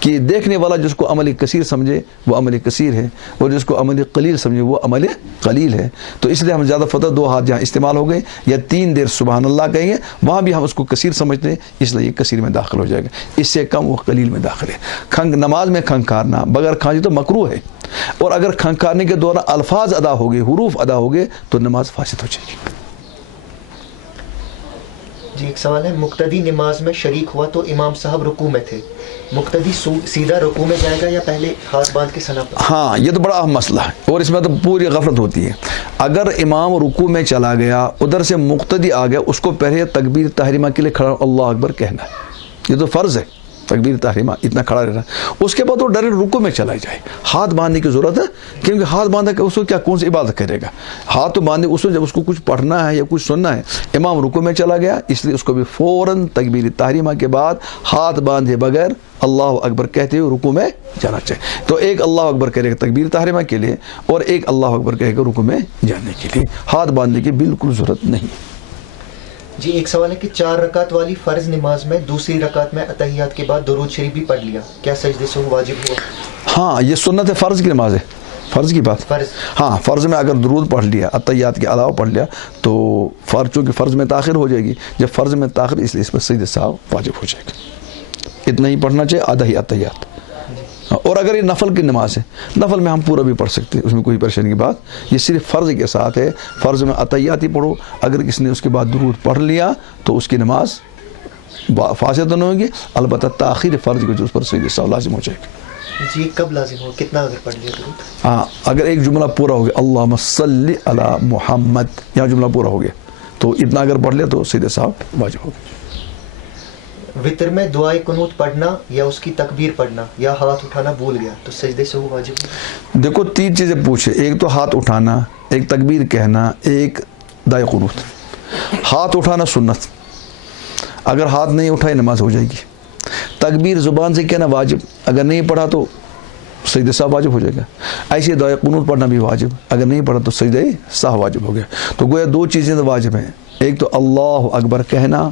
کہ دیکھنے والا جس کو عمل کثیر سمجھے وہ عمل کثیر ہے، اور جس کو عمل قلیل سمجھے وہ عمل قلیل ہے۔ تو اس لیے ہم زیادہ فتح 2 ہاتھ جہاں استعمال ہو گئے یا 3 دیر سبحان اللہ کہیں گے وہاں بھی ہم اس کو کثیر سمجھتے ہیں، اس لیے یہ کثیر میں داخل ہو جائے گا، اس سے کم وہ قلیل میں داخل ہے۔ نماز میں کھنکارنا بغیر کھانسی تو مکروہ ہے، اور اگر کھنکارنے کے دوران الفاظ ادا ہو گئے، حروف ادا ہو گئے تو نماز فاسد ہو جائے گی۔ جی ایک سوال ہے مقتدی نماز میں شریک ہوا تو امام صاحب رکوع میں تھے، مقتدی سیدھا رکوع میں جائے گا یا پہلے ہاتھ باندھ کے سنا پر؟ ہاں یہ تو بڑا اہم مسئلہ ہے، اور اس میں تو پوری غفلت ہوتی ہے۔ اگر امام رکوع میں چلا گیا، ادھر سے مقتدی آ گیا، اس کو پہلے تکبیر تحریمہ کے لیے کھڑا اللہ اکبر کہنا ہے، یہ تو فرض ہے تکبیر تحریمہ، اتنا کھڑا رہنا۔ اس کے بعد وہ ڈائریکٹ رکوع میں چلا جائے، ہاتھ باندھنے کی ضرورت ہے، کیونکہ ہاتھ باندھا کہ اس کو کیا کون سی عبادت کرے گا؟ ہاتھ تو باندھے اس میں جب اس کو کچھ پڑھنا ہے یا کچھ سننا ہے۔ امام رکوع میں چلا گیا، اس لیے اس کو بھی فوراً تکبیر تحریمہ کے بعد ہاتھ باندھے بغیر اللہ اکبر کہتے ہوئے رکوع میں جانا چاہیے۔ تو ایک اللہ اکبر کرے گا تکبیر تحریمہ کے لیے، اور ایک اللہ اکبر کہے گا رکوع میں جانے کے لیے، ہاتھ باندھنے کی بالکل ضرورت نہیں۔ جی ایک سوال ہے کہ 4 رکعت والی فرض نماز میں دوسری رکعت میں اتحیات کے بعد درود شریف بھی پڑھ لیا، کیا سجدے سہو واجب ہوا؟ ہاں یہ سنت ہے، فرض کی نماز ہے، فرض کی بات۔ فرض ہاں فرض میں اگر درود پڑھ لیا، اتحیات کے علاوہ پڑھ لیا تو چونکہ فرض میں تاخیر ہو جائے گی، جب فرض میں تاخیر اس لیے اس پر سجدہ سہو واجب ہو جائے گا، اتنا ہی پڑھنا چاہیے، آدھا ہی اتحیات۔ اور اگر یہ نفل کی نماز ہے، نفل میں ہم پورا بھی پڑھ سکتے ہیں، اس میں کوئی پریشانی کی بات، یہ صرف فرض کے ساتھ ہے، فرض میں اتحیات ہی پڑھو، اگر کسی نے اس کے بعد درود پڑھ لیا تو اس کی نماز فاسد نہیں ہوگی، البتہ تاخیر فرض کی وجہ سے اس پر سجدہ سہو لازم ہو جائے گا۔ جی کب لازم ہو، کتنا اگر پڑھ لیا درود؟ ہاں اگر ایک جملہ پورا ہو گیا اللہم صلی علی محمد، یہاں جملہ پورا ہو گیا تو اتنا اگر پڑھ لیا تو سجدہ سہو واجب ہو گیا۔ وطر میں دعائے قنوت پڑھنا یا اس کی تکبیر پڑھنا یا ہاتھ اٹھانا بھول گیا تو سجدے سہو واجب ہے؟ دیکھو 3 چیزیں پوچھے، ایک تو ہاتھ اٹھانا، ایک تکبیر کہنا، ایک دعائے قنوت۔ ہاتھ اٹھانا سنت، اگر ہاتھ نہیں اٹھائے نماز ہو جائے گی۔ تکبیر زبان سے کہنا واجب، اگر نہیں پڑھا تو سجدہ سہو واجب ہو جائے گا۔ ایسے دعائے قنوت پڑھنا بھی واجب، اگر نہیں پڑھا تو سجدہ سہو واجب ہو گیا۔ تو گویا 2 چیزیں تو واجب ہیں، ایک تو اللہ اکبر کہنا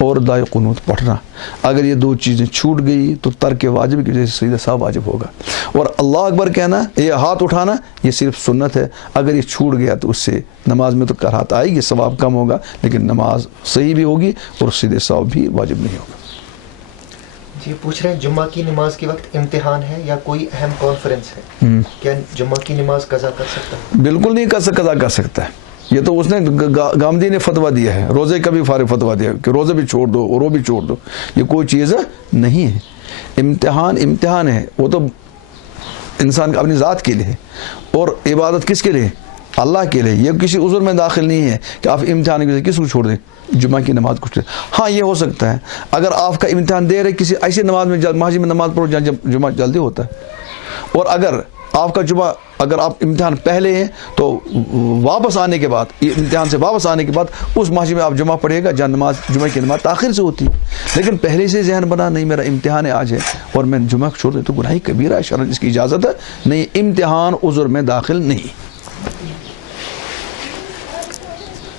اور دعائے قنوت پڑھنا. اگر یہ 2 چیزیں چھوٹ گئی تو ترک واجب کی وجہ سے سجدہ سہو واجب ہوگا. اور اللہ اکبر کہنا، یہ ہاتھ اٹھانا، یہ صرف سنت ہے. اگر یہ چھوٹ گیا تو اس سے نماز میں تو کراہت آئے گی، ثواب کم ہوگا، لیکن نماز صحیح بھی ہوگی اور سجدہ سہو بھی واجب نہیں ہوگا. جی پوچھ رہے ہیں جمعہ کی نماز کے وقت امتحان ہے یا کوئی اہم کانفرنس ہے، کیا جمعہ کی نماز قضا کر سکتا ہے؟ بالکل نہیں قضا کر سکتا ہے. یہ تو اس نے گامدی نے فتویٰ دیا ہے، روزے کا بھی فارغ فتویٰ دیا کہ روزے بھی چھوڑ دو اور وہ بھی چھوڑ دو. یہ کوئی چیز نہیں ہے. امتحان ہے، وہ تو انسان کا اپنی ذات کے لیے ہے. اور عبادت کس کے لیے؟ اللہ کے لیے. یہ کسی عذر میں داخل نہیں ہے کہ آپ امتحان کی وجہ سے کس کو چھوڑ دیں، جمعہ کی نماز کو چھوڑ دیں. ہاں یہ ہو سکتا ہے اگر آپ کا امتحان دے رہے کسی ایسی نماز میں، مسجد میں نماز پڑھو جہاں جمعہ جلدی ہوتا ہے، اور اگر آپ کا جمعہ، اگر آپ امتحان پہلے ہیں تو واپس آنے کے بعد، امتحان سے واپس آنے کے بعد اس مسجد میں آپ جمعہ پڑھے گا جہاں جمعہ کی نماز تاخیر سے ہوتی ہے. لیکن پہلے سے ذہن بنا نہیں میرا امتحان ہے آج ہے اور میں جمعہ چھوڑ دوں تو گناہ کبیرہ ہے، شرعاً اس کی اجازت ہے نہیں. امتحان عذر میں داخل نہیں.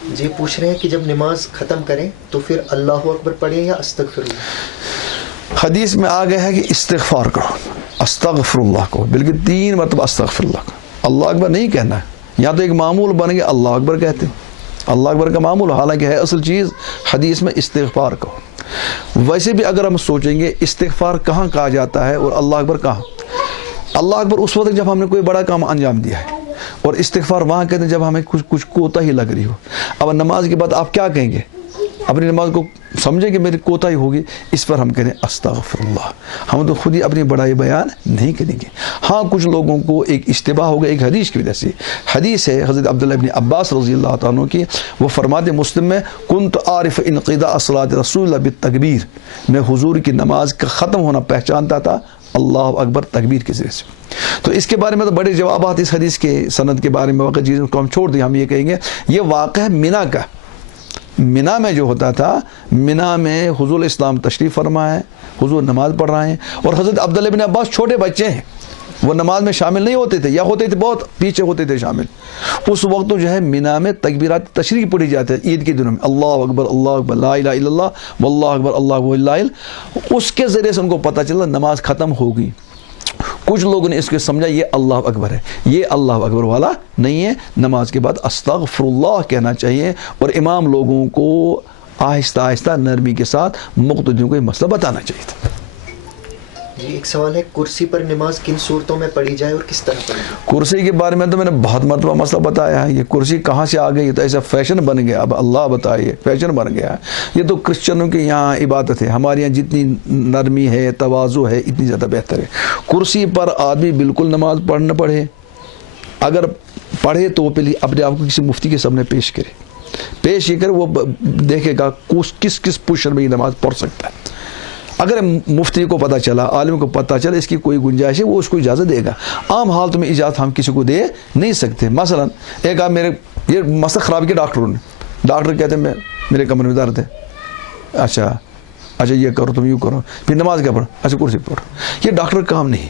جی پوچھ رہے ہیں کہ جب نماز ختم کریں تو پھر اللہ اکبر پڑھیں یا استغفر اللہ؟ حدیث میں آ گیا ہے کہ استغفار کرو، استغفر اللہ کو، بلکہ 3 مرتبہ استغفر اللہ کو. اللہ اکبر نہیں کہنا ہے، یا تو ایک معمول بن گیا اللہ اکبر کہتے ہیں، اللہ اکبر کا معمول، حالانکہ ہے اصل چیز حدیث میں استغفار کہو. ویسے بھی اگر ہم سوچیں گے استغفار کہاں کہا جاتا ہے اور اللہ اکبر کہاں؟ اللہ اکبر اس وقت جب ہم نے کوئی بڑا کام انجام دیا ہے، اور استغفار وہاں کہتے ہیں جب ہمیں کچھ کوتاہی لگ رہی ہو. اب نماز کے بعد آپ کیا کہیں گے؟ اپنی نماز کو سمجھیں کہ میری کوتاہی ہوگی، اس پر ہم کہیں استغفر اللہ. ہم تو خود ہی اپنی بڑائی بیان نہیں کریں گے. ہاں کچھ لوگوں کو ایک اشتباہ ہوگا ایک حدیث کی وجہ سے. حدیث ہے حضرت عبداللہ ابن عباس رضی اللہ تعالیٰ عنہ کی، وہ فرماتے مسلم میں کنت عارف انقضاء صلاۃ رسول اللہ بالتکبیر، میں حضور کی نماز کا ختم ہونا پہچانتا تھا اللہ اکبر تکبیر کے ذریعے سے. تو اس کے بارے میں تو بڑے جوابات اس حدیث کے سند کے بارے میں، واقعی چیزوں کو ہم چھوڑ دیں. ہم یہ کہیں گے یہ واقعہ ہے منا کا. منا میں جو ہوتا تھا، منا میں حضور اسلام تشریف فرما ہے، حضور نماز پڑھ رہے ہیں، اور حضرت عبداللہ بن عباس چھوٹے بچے ہیں، وہ نماز میں شامل نہیں ہوتے تھے، یا ہوتے تھے بہت پیچھے ہوتے تھے شامل. اس وقت جو ہے منا میں تکبیرات تشریح پڑھی جاتے ہیں عید کے دنوں میں، اللہ اکبر لا الہ الا اللہ واللہ اکبر اللہ الا اللہ. اس کے ذریعے سے ان کو پتہ چلا نماز ختم ہو گئی. کچھ لوگوں نے اس کو سمجھا یہ اللہ اکبر ہے، یہ اللہ اکبر والا نہیں ہے. نماز کے بعد استغفر اللہ کہنا چاہیے، اور امام لوگوں کو آہستہ آہستہ نرمی کے ساتھ مقتدیوں کو یہ مسئلہ بتانا چاہیے تھا. جی ایک سوال ہے کرسی پر نماز کن صورتوں میں پڑھی جائے اور کس طرح پڑھی جائے؟ کرسی کے بارے میں تو میں نے بہت مرتبہ مسئلہ بتایا ہے. یہ کرسی کہاں سے آ گئی؟ تو ایسا فیشن بن گیا، اب اللہ بتائیے فیشن بن گیا ہے. یہ تو کرسچنوں کے یہاں عبادت ہے، ہمارے یہاں جتنی نرمی ہے تواضع ہے اتنی زیادہ بہتر ہے. کرسی پر آدمی بالکل نماز نہ پڑھے، اگر پڑھے تو وہ پہلے اپنے آپ کو کسی مفتی کے سامنے پیش یہ کرے، وہ دیکھے گا کس پوزیشن میں یہ نماز پڑھ سکتا ہے. اگر مفتی کو پتہ چلا، عالم کو پتہ چلا اس کی کوئی گنجائش ہے، وہ اس کو اجازت دے گا. عام حالت میں اجازت ہم کسی کو دے نہیں سکتے. مثلا ایک آپ میرے یہ مسئلہ خراب کیا ڈاکٹروں نے، ڈاکٹر کہتے ہیں میرے کمر میں درد ہے، اچھا یہ کرو تم یوں کرو، پھر نماز کیا پڑھو، اچھا کرسی پڑھو. یہ ڈاکٹر کام نہیں.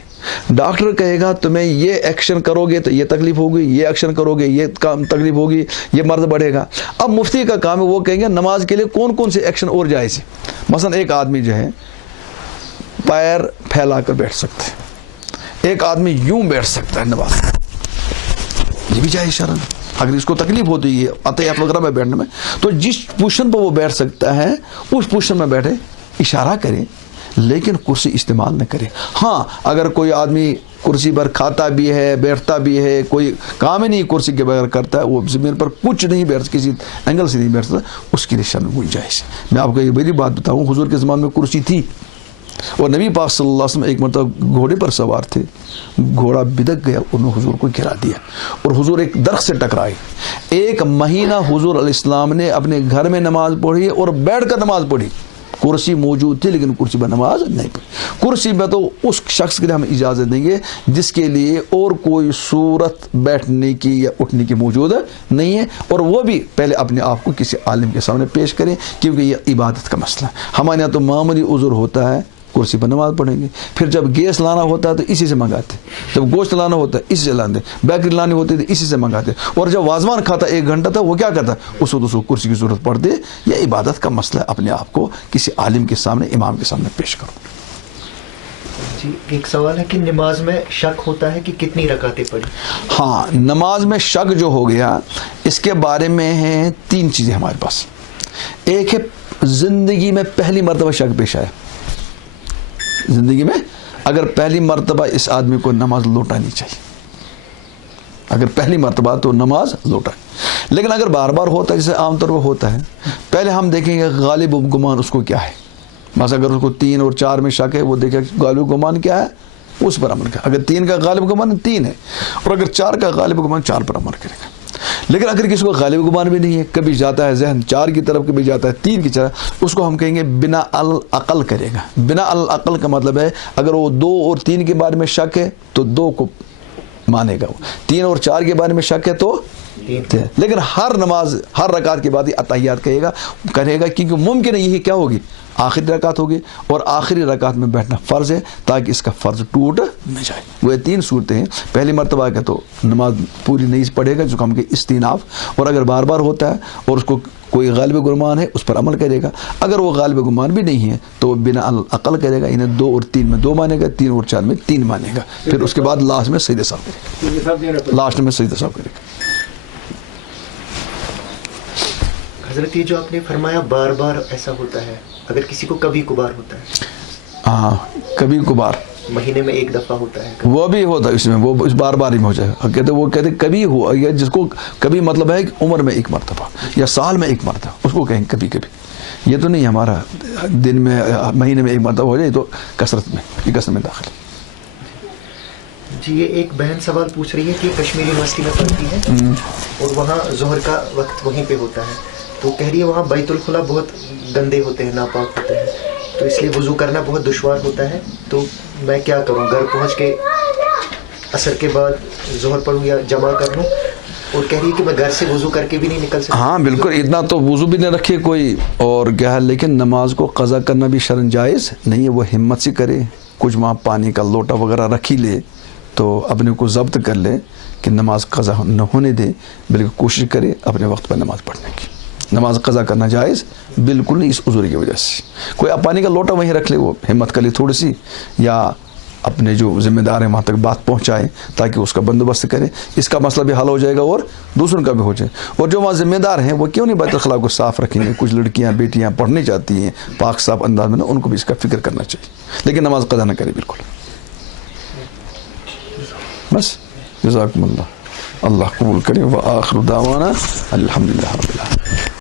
ڈاکٹر کہے گا تمہیں یہ ایکشن کرو گے تو یہ تکلیف ہوگی، یہ ایکشن کرو گے یہ تکلیف ہوگی، یہ مرض بڑھے گا. اب مفتی کا کام ہے، وہ کہیں گے نماز کے لیے کون کون سے ایکشن اور جائز ہے. مثلا ایک آدمی جو ہے پیر پھیلا کر بیٹھ سکتا ہے، ایک آدمی یوں بیٹھ سکتا ہے نماز، یہ بھی جائز شرعاً. اگر اس کو تکلیف ہوتی ہے عطیات وغیرہ میں بیٹھنے میں، تو جس پوزیشن پر وہ بیٹھ سکتا ہے اس پوزیشن میں بیٹھے، اشارہ کرے، لیکن کرسی استعمال نہ کرے. ہاں اگر کوئی آدمی کرسی پر کھاتا بھی ہے بیٹھتا بھی ہے، کوئی کام ہی نہیں کرسی کے بغیر کرتا ہے، وہ زمین پر کچھ نہیں بیٹھتا، کسی اینگل سے نہیں بیٹھتا، اس کی نشان میں گنجائش. میں آپ کو یہ بڑی بات بتاؤں، حضور کے زمانے میں کرسی تھی، اور نبی پاک صلی اللہ علیہ وسلم ایک مرتبہ گھوڑے پر سوار تھے، گھوڑا بدک گیا، انہوں نے حضور کو گرا دیا، اور حضور ایک درخت سے ٹکرائے. 1 مہینہ حضور علیہ السلام نے اپنے گھر میں نماز پڑھی اور بیٹھ کر نماز پڑھی. کرسی موجود تھی لیکن کرسی پر نماز نہیں پڑھی. کرسی میں تو اس شخص کے لیے ہم اجازت دیں گے جس کے لیے اور کوئی صورت بیٹھنے کی یا اٹھنے کی موجود نہیں ہے، اور وہ بھی پہلے اپنے آپ کو کسی عالم کے سامنے پیش کریں، کیونکہ یہ عبادت کا مسئلہ ہے. ہمارے یہاں تو معمولی عذر ہوتا ہے کرسی پر نماز پڑھیں گے. پھر جب گیس لانا ہوتا ہے تو اسی سے منگاتے, جب گوشت لانا ہوتا ہے اسی سے لاتے, بیکری لانی ہوتی ہے اسی سے منگاتے, اور جب وازوان کھاتا 1 گھنٹہ تھا وہ کیا کرتا, اس وقت اس کو کرسی کی ضرورت پڑتی. یہ عبادت کا مسئلہ ہے, اپنے آپ کو کسی عالم کے سامنے, امام کے سامنے پیش کرو. جی ایک سوال ہے کہ نماز میں شک ہوتا ہے کہ کتنی رکعتیں پڑھی؟ ہاں, نماز میں شک جو ہو گیا اس کے بارے میں ہیں 3 چیزیں ہمارے پاس. ایک ہے زندگی میں پہلی مرتبہ شک پیش آیا, زندگی میں اگر پہلی مرتبہ اس آدمی کو نماز لوٹانی چاہیے, اگر پہلی مرتبہ تو نماز لوٹانی. لیکن اگر بار بار ہوتا ہے جیسے عام طور پر ہوتا ہے, پہلے ہم دیکھیں گے غالب گمان اس کو کیا ہے. بس اگر اس کو 3 اور 4 میں شک ہے, وہ دیکھے غالب گمان کیا ہے, اس پر عمل کرے. اگر 3 کا غالب گمان 3 ہے, اور اگر 4 کا غالب گمان 4 پر عمل کرے گا. لیکن اگر کسی کو غالب گمان بھی نہیں ہے, کبھی جاتا ہے ذہن 4 کی طرف, کبھی جاتا ہے 3 کی طرف, اس کو ہم کہیں گے بنا العقل کرے گا. بنا العقل کا مطلب ہے اگر وہ 2 اور 3 کے بارے میں شک ہے تو 2 کو مانے گا, وہ 3 اور 4 کے بارے میں شک ہے تو. لیکن ہر نماز, ہر رکعت کے بعد اتحیات کرے گا, کیونکہ ممکن ہے یہی کیا ہوگی, آخری رکعت ہوگی, اور آخری رکعت میں بیٹھنا فرض ہے تاکہ اس کا فرض ٹوٹ نہ جائے. وہ 3 صورتیں ہیں. پہلی مرتبہ کا تو نماز پوری نہیں پڑھے گا, جو ہم کہ استیناف, اور اگر بار بار ہوتا ہے اور اس کو کوئی غالب گمان ہے اس پر عمل کرے گا. اگر وہ غالب گمان بھی نہیں ہے تو بنا العقل کرے گا, انہیں 2 اور 3 میں 2 مانے گا, 3 اور 4 میں 3 مانے گا. پھر اس کے بعد لاسٹ میں سجدہ سہو کرے گا, لاسٹ میں سجدہ سہو کرے گا. حضرت یہ جو آپ نے فرمایا بار بار ایسا ہوتا ہے, اگر کسی کو کبھی کبھار ہوتا ہے, ہاں کبھی کبھار, مہینے میں 1 دفعہ ہوتا ہے, وہ بھی ہوتا ہے اس میں, وہ اس بار بار ہی میں ہو جائے گا. وہ کہتے کبھی ہوا, یا جس کو کبھی مطلب ہے کہ عمر میں 1 مرتبہ یا سال میں 1 مرتبہ, اس کو کہیں کبھی کبھی. یہ تو نہیں ہمارا دن میں مہینے میں 1 مرتبہ ہو جائے تو کثرت میں, یہ کثرت میں داخل. جی یہ ایک بہن سوال پوچھ رہی ہے کہ کشمیری یونیورسٹی میں پڑھتی ہے اور وہاں ظہر کا وقت وہیں پہ ہوتا ہے, تو کہہ رہی ہے وہاں بیت الخلا بہت گندے ہوتے ہیں, ناپاک ہوتے ہیں, تو اس لیے وضو کرنا بہت دشوار ہوتا ہے, تو میں کیا کروں, گھر پہنچ کے عصر کے بعد ظہر پڑھوں یا جمع کر لوں؟ اور کہہ رہی ہے کہ میں گھر سے وضو کر کے بھی نہیں نکل سکتا. ہاں بالکل, اتنا تو وضو بھی نہ رکھے کوئی, اور کیا ہے, لیکن نماز کو قضا کرنا بھی شرعاً جائز نہیں ہے. وہ ہمت سے کرے, کچھ وہاں پانی کا لوٹا وغیرہ رکھ ہی لے, تو اپنے کو ضبط کر لے کہ نماز قضا نہ ہونے دے, بلکہ کوشش کرے اپنے وقت پر نماز پڑھنے کی. نماز قضا کرنا جائز بالکل نہیں اس عذر کی وجہ سے. کوئی پانی کا لوٹا وہیں رکھ لے, وہ ہمت کر لے تھوڑی سی, یا اپنے جو ذمہ دار ہیں وہاں تک بات پہنچائے تاکہ اس کا بندوبست کرے. اس کا مسئلہ بھی حل ہو جائے گا اور دوسروں کا بھی ہو جائے. اور جو وہاں ذمہ دار ہیں وہ کیوں نہیں بیت الخلاء کو صاف رکھیں گے؟ کچھ لڑکیاں بیٹیاں پڑھنے چاہتی ہیں پاک صاف انداز میں, ان کو بھی اس کا فکر کرنا چاہیے, لیکن نماز قضا نہ کرے بالکل. بس جزاکم اللہ, اللہ قبول کرے. وآخر دعوانا الحمدللہ رب العالمین.